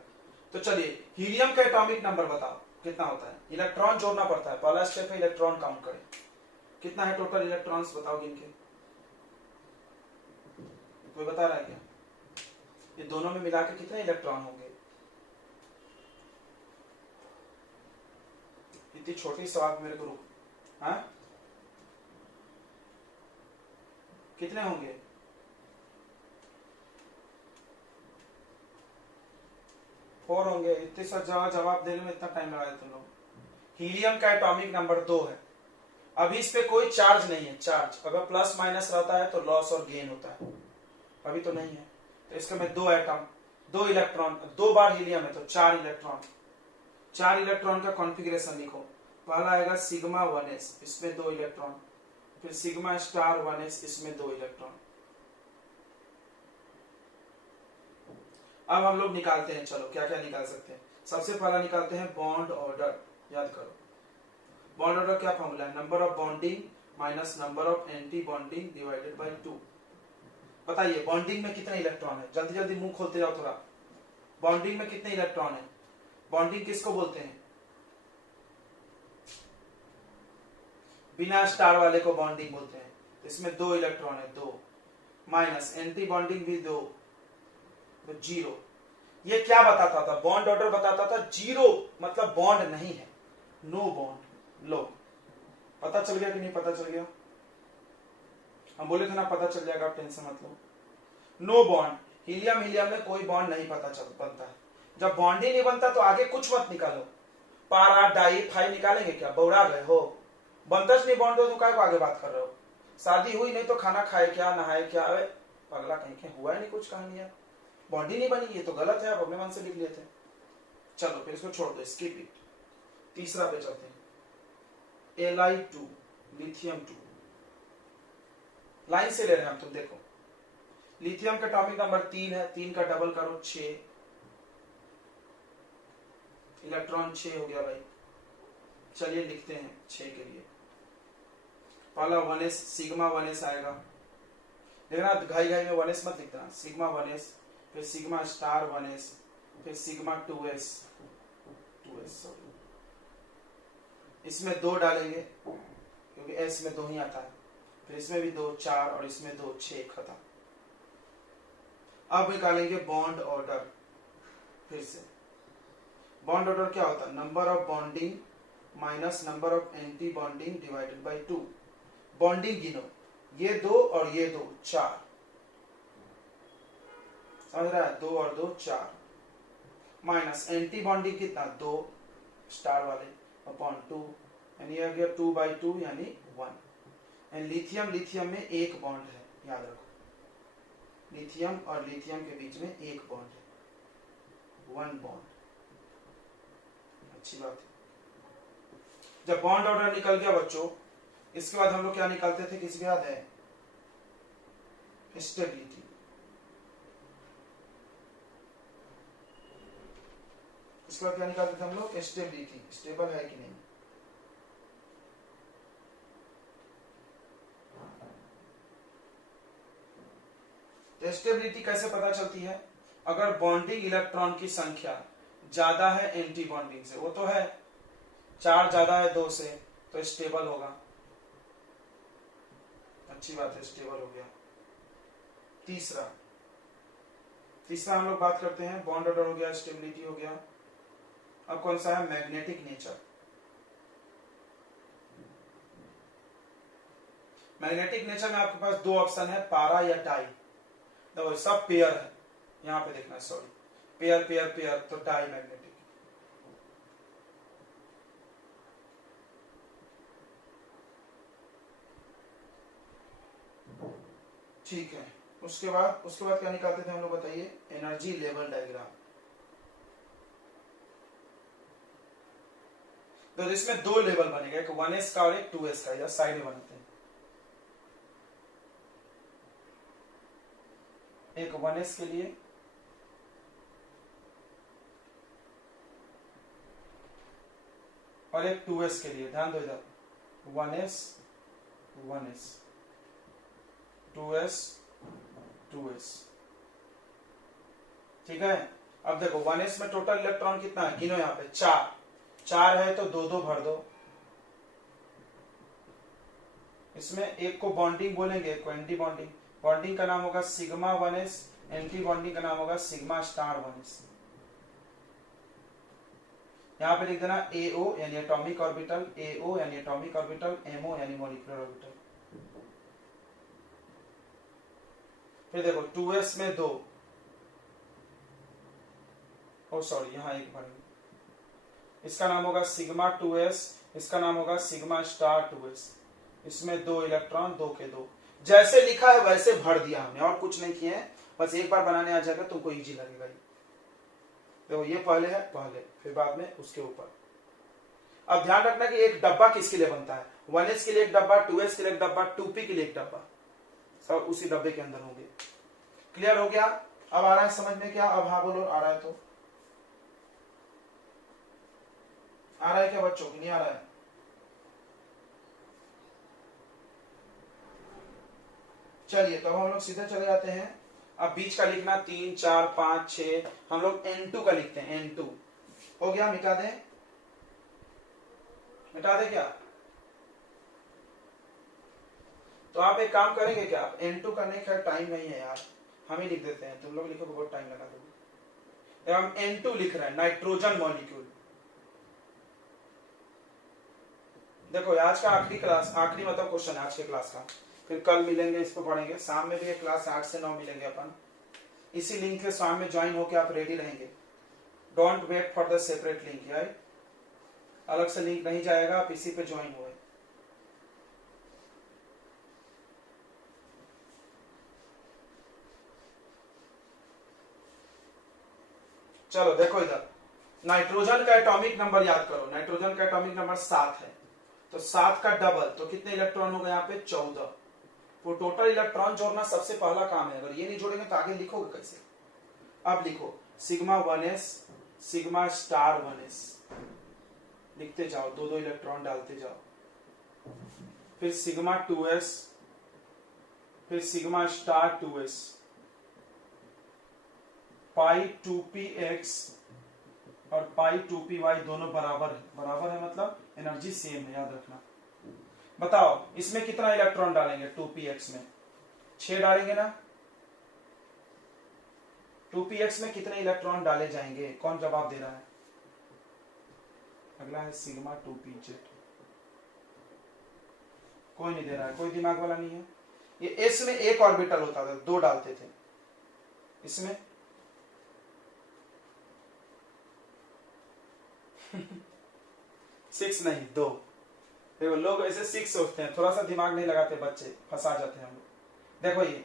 तो चलिए हीलियम का एटॉमिक नंबर बताओ कितना होता है। इलेक्ट्रॉन जोड़ना पड़ता है, पहला स्टेप है इलेक्ट्रॉन काउंट करें। कितना है टोटल इलेक्ट्रॉन्स बताओ गिन के, कोई बता रहा है क्या? ये दोनों में मिलाकर कितने इलेक्ट्रॉन होंगे? इतनी छोटी सवाल मेरे को रुक, हाँ कितने होंगे? फोर होंगे। इतने सब जवाब देने में इतना टाइम लगाया तुम लोग। हीलियम का एटॉमिक नंबर 2 है। अभी इस पे कोई चार्ज नहीं है, चार्ज अगर प्लस माइनस रहता है तो लॉस और गेन होता है, अभी तो नहीं है। तो इसके में 2 एटम, 2 इलेक्ट्रॉन, 2 बार हीलियम है तो 4 इलेक्ट्रॉन। 4 इलेक्ट्रॉन का कॉन्फ़िगरेशन लिखो। पहला आएगा सिग्मा 1s, इसमें 2 इलेक्ट्रॉन। फिर सिग्मा स्टार 1s, इसमें 2 इलेक्ट्रॉन। अब हम लोग निकालते हैं, चलो क्या क्या निकाल सकते हैं। सबसे पहला निकालते हैं बॉन्ड ऑर्डर। याद करो बॉन्ड ऑर्डर क्या फॉर्मूला है, number of bonding minus number of anti bonding divided by 2। बताइए बॉन्डिंग में कितने इलेक्ट्रॉन है, जल्दी जल्दी मुंह खोलते जाओ थोड़ा। बॉन्डिंग में कितने इलेक्ट्रॉन है? बॉन्डिंग किसको बोलते हैं? बिना स्टार वाले को बॉन्डिंग बोलते हैं। इसमें 2 इलेक्ट्रॉन है, 2 माइनस एंटी बॉन्डिंग भी 2, तो 0। ये क्या बताता था, बॉन्ड ऑर्डर बताता था। 0 मतलब बॉन्ड नहीं है, नो बॉन्ड। लो पता चल गया कि नहीं पता चल गया? हम बोले थे ना पता चल जाएगा, आप टेंशन मत लो। नो बॉन्ड, हीलियम में कोई बॉन्ड नहीं पता चल बनता है। जब बॉन्ड ही नहीं बनता तो आगे कुछ मत निकालो। पारा डाई फाई निकालेंगे क्या, बौड़ा गए हो? बनता नहीं बॉन्ड हो तो काय को आगे बात कर रहे हो? शादी हुई नहीं तो खाना खाए क्या, नहाए क्या? अरे पगला कहीं के हुआ ही नहीं कुछ कहानी है, बॉन्ड ही नहीं बनी, ये तो गलत है। आप अपने मन से लिख लेते हैं। चलो फिर इसको छोड़ दो, स्किप इट। तीसरा पे चलते हैं, Li2 लिथियम 2। लाइन से ले रहे हैं हम, तुम देखो लिथियम का एटॉमिक नंबर 3 है, 3 का डबल करो 6, इलेक्ट्रॉन 6 हो गया भाई। चलिए लिखते हैं 6 के लिए। पहला 1s, सिग्मा 1s आएगा। देखना घाई घाई में 1s मत लिखना, सिग्मा 1s, फिर सिग्मा स्टार 1s, फिर सिग्मा 2s, सॉरी इसमें 2 डालेंगे क्योंकि s में 2 ही आता है। फिर इसमें भी 2 4 और इसमें 2 6 खत्म। अब निकालेंगे बॉन्ड ऑर्डर। फिर से बॉन्ड ऑर्डर क्या होता है, number of bonding minus number of anti bonding divided by 2। Bonding गिनो, ये 2 और ये 2 4, समझ रहा है, 2 और 2 4, माइनस एंटी बॉन्डिंग कितना 2 स्टार वाले अपॉन 2, यानी आ गया 2/2 यानी 1। एंड लिथियम, लिथियम में एक बॉन्ड है, याद रखो, लिथियम और लिथियम के बीच में एक बॉन्ड है, 1 बॉन्ड। अच्छी बात है। जब बॉन्ड ऑर्डर निकल गया बच्चों, इसके बाद हम लोग क्या निकालते थे, किसी को याद है, स्टेबिलिटी। इसके बाद क्या निकालते थे हम लोग, स्टेबिलिटी, स्टेबल है कि नहीं। स्टेबिलिटी कैसे पता चलती है, अगर बॉन्डिंग इलेक्ट्रॉन की संख्या ज्यादा है एंटी बॉन्डिंग से, वो तो है 4 ज्यादा है 2 से, तो स्टेबल होगा। अच्छी बात है, स्टेबल हो गया। तीसरा हम लोग बात करते हैं, बॉन्ड ऑर्डर हो गया, स्टेबिलिटी हो गया। अब कौन सा है, मैग्नेटिक नेचर। मैग्नेटिक नेचर में आपके पास 2 ऑप्शन है, पारा या टाई। तो सब पेयर है, यहां पे देखना, सॉरी, पेयर पेयर पेयर, तो डाई मैग्नेटिक। ठीक है, उसके बाद क्या निकालते थे हम लोग, बताइए, एनर्जी लेवल डायग्राम। तो इसमें 2 लेवल बनेगा, एक 1s का और एक 2s का, इधर साइड में बनाते हैं। एक 1s के लिए और एक 2s के लिए, ध्यान दो इधर, 1s 1s 2s 2s, ठीक है। अब देखो 1s में टोटल इलेक्ट्रॉन कितना है, गिनो यहाँ पे 4 है, तो 2 भर दो। इसमें एक को बॉन्डिंग बोलेंगे, एक को एंटी बॉन्डिंग। बॉन्डिंग का नाम होगा सिग्मा 1s, एंटी बॉन्डिंग का नाम होगा सिग्मा स्टार 1s। यहां पे लिख देना AO यानी एटॉमिक ऑर्बिटल, AO यानी एटॉमिक ऑर्बिटल, MO यानी मॉलिक्यूलर ऑर्बिटल। फिर देखो 2s में 2, ओ सॉरी, यहां एक बनेगा, इसका नाम होगा सिग्मा 2s, इसका नाम होगा सिग्मा स्टार 2s। इसमें 2 इलेक्ट्रॉन, 2 के 2, जैसे लिखा है वैसे भर दिया हमने, और कुछ नहीं किए हैं, बस एक बार बनाने आ जाएगा, तुमको इजी लगेगा। देखो ये पहले है, पहले, फिर बाद में उसके ऊपर। अब ध्यान रखना कि एक डब्बा किसके लिए बनता है, 1s के लिए एक डब्बा, 2s के लिए एक डब्बा, 2p के लिए एक डब्बा, सब उसी डब्बे के अंदर होंगे। क्लियर हो गया। अब आ रहा है समझ में क्या, अब हाँ बोलो, आ रहा है तो आ रहा है क्या बच्चों, नहीं आ रहा है। चलिए तो हम लोग सीधे चले जाते हैं। अब बीच का लिखना 3 4 5 6, हम लोग N2 का लिखते हैं, N2 हो गया, मिटा दें, क्या। तो आप एक काम करेंगे क्या, आप N2 करने का टाइम नहीं है यार, हम ही लिख देते हैं, तुम लोग लिखोगे बहुत टाइम लगा दोगे। हम N2 लिख रहे हैं, नाइट्रोजन मॉलिक्यूल। देखो आज का आखिरी क्लास, आखिरी मतलब क्वेश्चन है आज के क्लास का, फिर कल मिलेंगे, इसको पढ़ेंगे। शाम में भी एक क्लास 8 से 9 मिलेंगे अपन, इसी लिंक के शाम में ज्वाइन होकर आप रेडी रहेंगे। Don't wait for the separate link, right, अलग से लिंक नहीं जाएगा, आप इसी पे ज्वाइन हुए। चलो देखो इधर, नाइट्रोजन का एटॉमिक नंबर याद करो, नाइट्रोजन का एटॉमिक नंबर 7 है, तो 7 का डबल, तो कितने इलेक्ट्रॉन हो गए यहाँ पे, 14। वो टोटल इलेक्ट्रॉन जोड़ना सबसे पहला काम है, अगर ये नहीं जोड़ेंगे तो आगे लिखोगे कैसे। अब लिखो sigma 1s, sigma star 1s, लिखते जाओ, 2 इलेक्ट्रॉन डालते जाओ। फिर सिग्मा 2s, फिर सिग्मा स्टार 2s, पाई 2px और पाई 2py दोनों बराबर है, मतलब एनर्जी सेम है, याद रखना। बताओ इसमें कितना इलेक्ट्रॉन डालेंगे 2px में? 6 डालेंगे ना? 2px में कितने इलेक्ट्रॉन डाले जाएंगे? कौन जवाब दे रहा है? अगला है सिग्मा 2pz। कोई नहीं दे रहा है, कोई दिमाग वाला नहीं है। ये एस में एक ऑर्बिटल होता था, 2 डालते थे। इसमें 6 नहीं 2। देखो लोग ऐसे 6 सोचते हैं, थोड़ा सा दिमाग नहीं लगाते बच्चे, फंसा जाते हैं हम लोग। देखो ये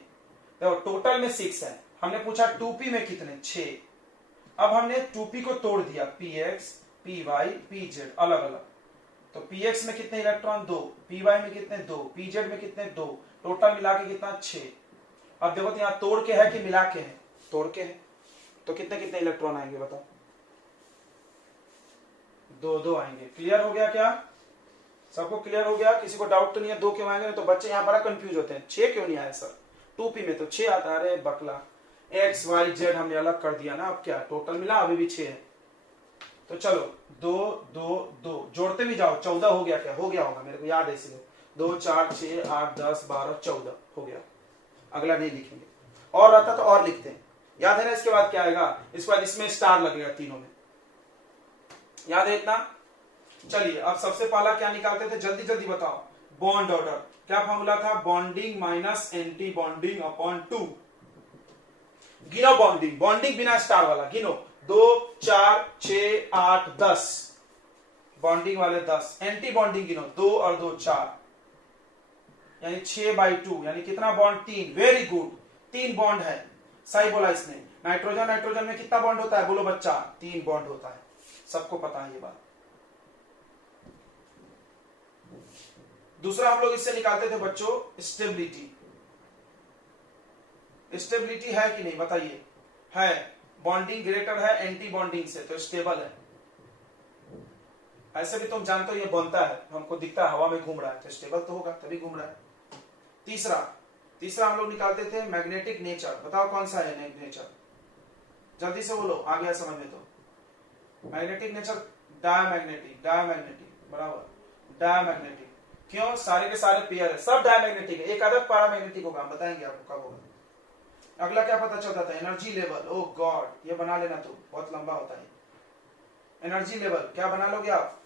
देखो टोटल में 6 है, हमने पूछा 2p में कितने? 6। अब हमने 2p को तोड़ दिया, px py pz अलग अलग। तो px में कितने इलेक्ट्रॉन? 2। py में कितने? 2। pz में कितने? 2। टोटल मिला के कितना? 6। अब देखो तो यहाँ तोड़ के है कि मिला के है? तोड़ के है, तो कितने कितने इलेक्ट्रॉन आएंगे बताओ? 2 आएंगे। क्लियर हो गया क्या? सबको क्लियर हो गया? किसी को डाउट तो नहीं है? 2 क्यों आएंगे? तो बच्चे यहाँ बड़ा कंफ्यूज होते हैं, 6 क्यों नहीं आए सर? 2p में तो 6 आता है। अरे बकला, x y z हमने अलग कर दिया ना, अब क्या टोटल मिला? अभी भी 6 है। तो चलो 2 2 2 जोड़ते भी जाओ, 14 हो गया क्या? हो गया होगा, मेरे को याद है इसलिए। 2 4 6 8 10 12 14 हो गया। अगला नहीं लिखेंगे, और रहता तो और लिखते हैं। याद है ना? इसके बाद क्या आएगा? इसके बाद इसमें स्टार लगेगा तीनों में। याद है इतना? चलिए अब सबसे पहला क्या निकालते थे? जल्दी जल्दी बताओ। Bond order. क्या फॉर्मूला था? Bonding minus anti bonding upon 2। गिनो बॉन्डिंग, बॉन्डिंग बिना स्टार वाला गिनो। 2 4 6 8 10 बॉन्डिंग वाले 10। एंटी बॉन्डिंग गिनो, 2 और 2 4, यानी 6/2, यानी कितना बॉन्ड? 3। वेरी गुड, 3 बॉन्ड है, सही बोला इसने। नाइट्रोजन नाइट्रोजन में कितना बॉन्ड होता है? बोलो बच्चा। 3 बॉन्ड होता है, सबको पता है ये बात। दूसरा हम लोग इससे निकालते थे बच्चों स्टेबिलिटी। स्टेबिलिटी है कि नहीं बताइए? है। बॉन्डिंग ग्रेटर है एंटी बॉन्डिंग से, तो स्टेबल है। ऐसे भी तुम जानते हो ये बनता है, हमको दिखता है हवा में घूम रहा है, तो स्टेबल तो होगा, तभी घूम रहा है। तीसरा हम लोग निकालते थे मैग्नेटिक नेचर। बताओ कौन सा है नेचर? जल्दी से बोलो, आ गया समझ में तो। मैग्नेटिक नेचर डायमैग्नेटिक, डायमैग्नेटिक बराबर, डायमैग्नेटिक। क्यों? सारे के सारे पेयर है, सब डायमैग्नेटिक है, एक आधा पैरामैग्नेटिक होगा, हम बताएंगे आपको कब होगा। अगला क्या पता चलता था? Energy level. ओ गॉड, ये बना लेना, तो बहुत लंबा होता है। एनर्जी लेवल क्या बना लोगे आप?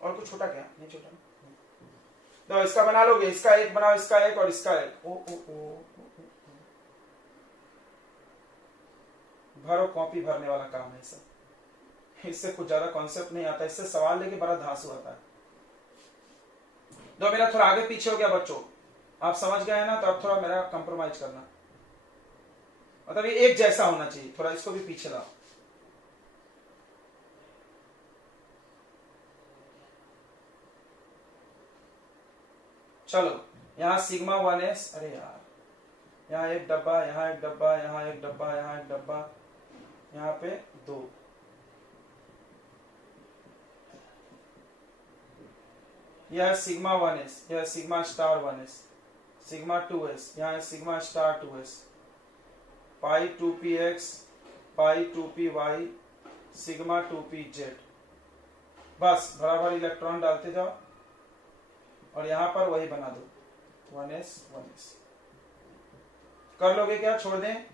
और कुछ छोटा क्या? नहीं छोटा, तो इसका बना लोगे, इसका एक बनाओ, इसका एक और इसका एक। ओ ओ ओ भरो, कॉपी भरने वाला काम है सब। इससे कुछ ज्यादा कॉन्सेप्ट नहीं आता, इससे सवाल लेके बड़ा धांसू आता है। तो मेरा थोड़ा आगे पीछे हो गया बच्चों, आप समझ गए ना? तो अब थोड़ा मेरा कंप्रोमाइज करना, मतलब ये एक जैसा होना चाहिए। थोड़ा इसको भी पीछे लाओ। चलो यहाँ सिग्मा 1s, अरे यार, यहाँ एक डब्बा, यहाँ एक डब्बा, यहाँ एक डब्बा, यहाँ एक डब्बा, यहाँ पे 2। यह सिग्मा 1s, यह sigma star 1s, sigma 2s, यहाँ है सिग्मा स्टार 2s, पाई 2px, पाई 2py, सिग्मा 2pz। बस बराबर इलेक्ट्रॉन डालते जाओ और यहां पर वही बना दो, 1s 1s। कर लोगे क्या? छोड़ दें?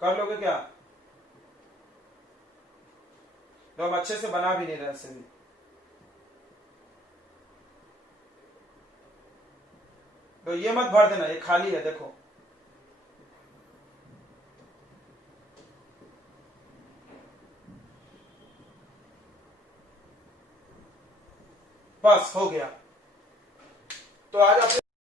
कर लोगे क्या? तो हम अच्छे से बना भी नहीं रहे ऐसे भी। तो ये मत भर देना, ये खाली है, देखो। बस हो गया। तो आज आप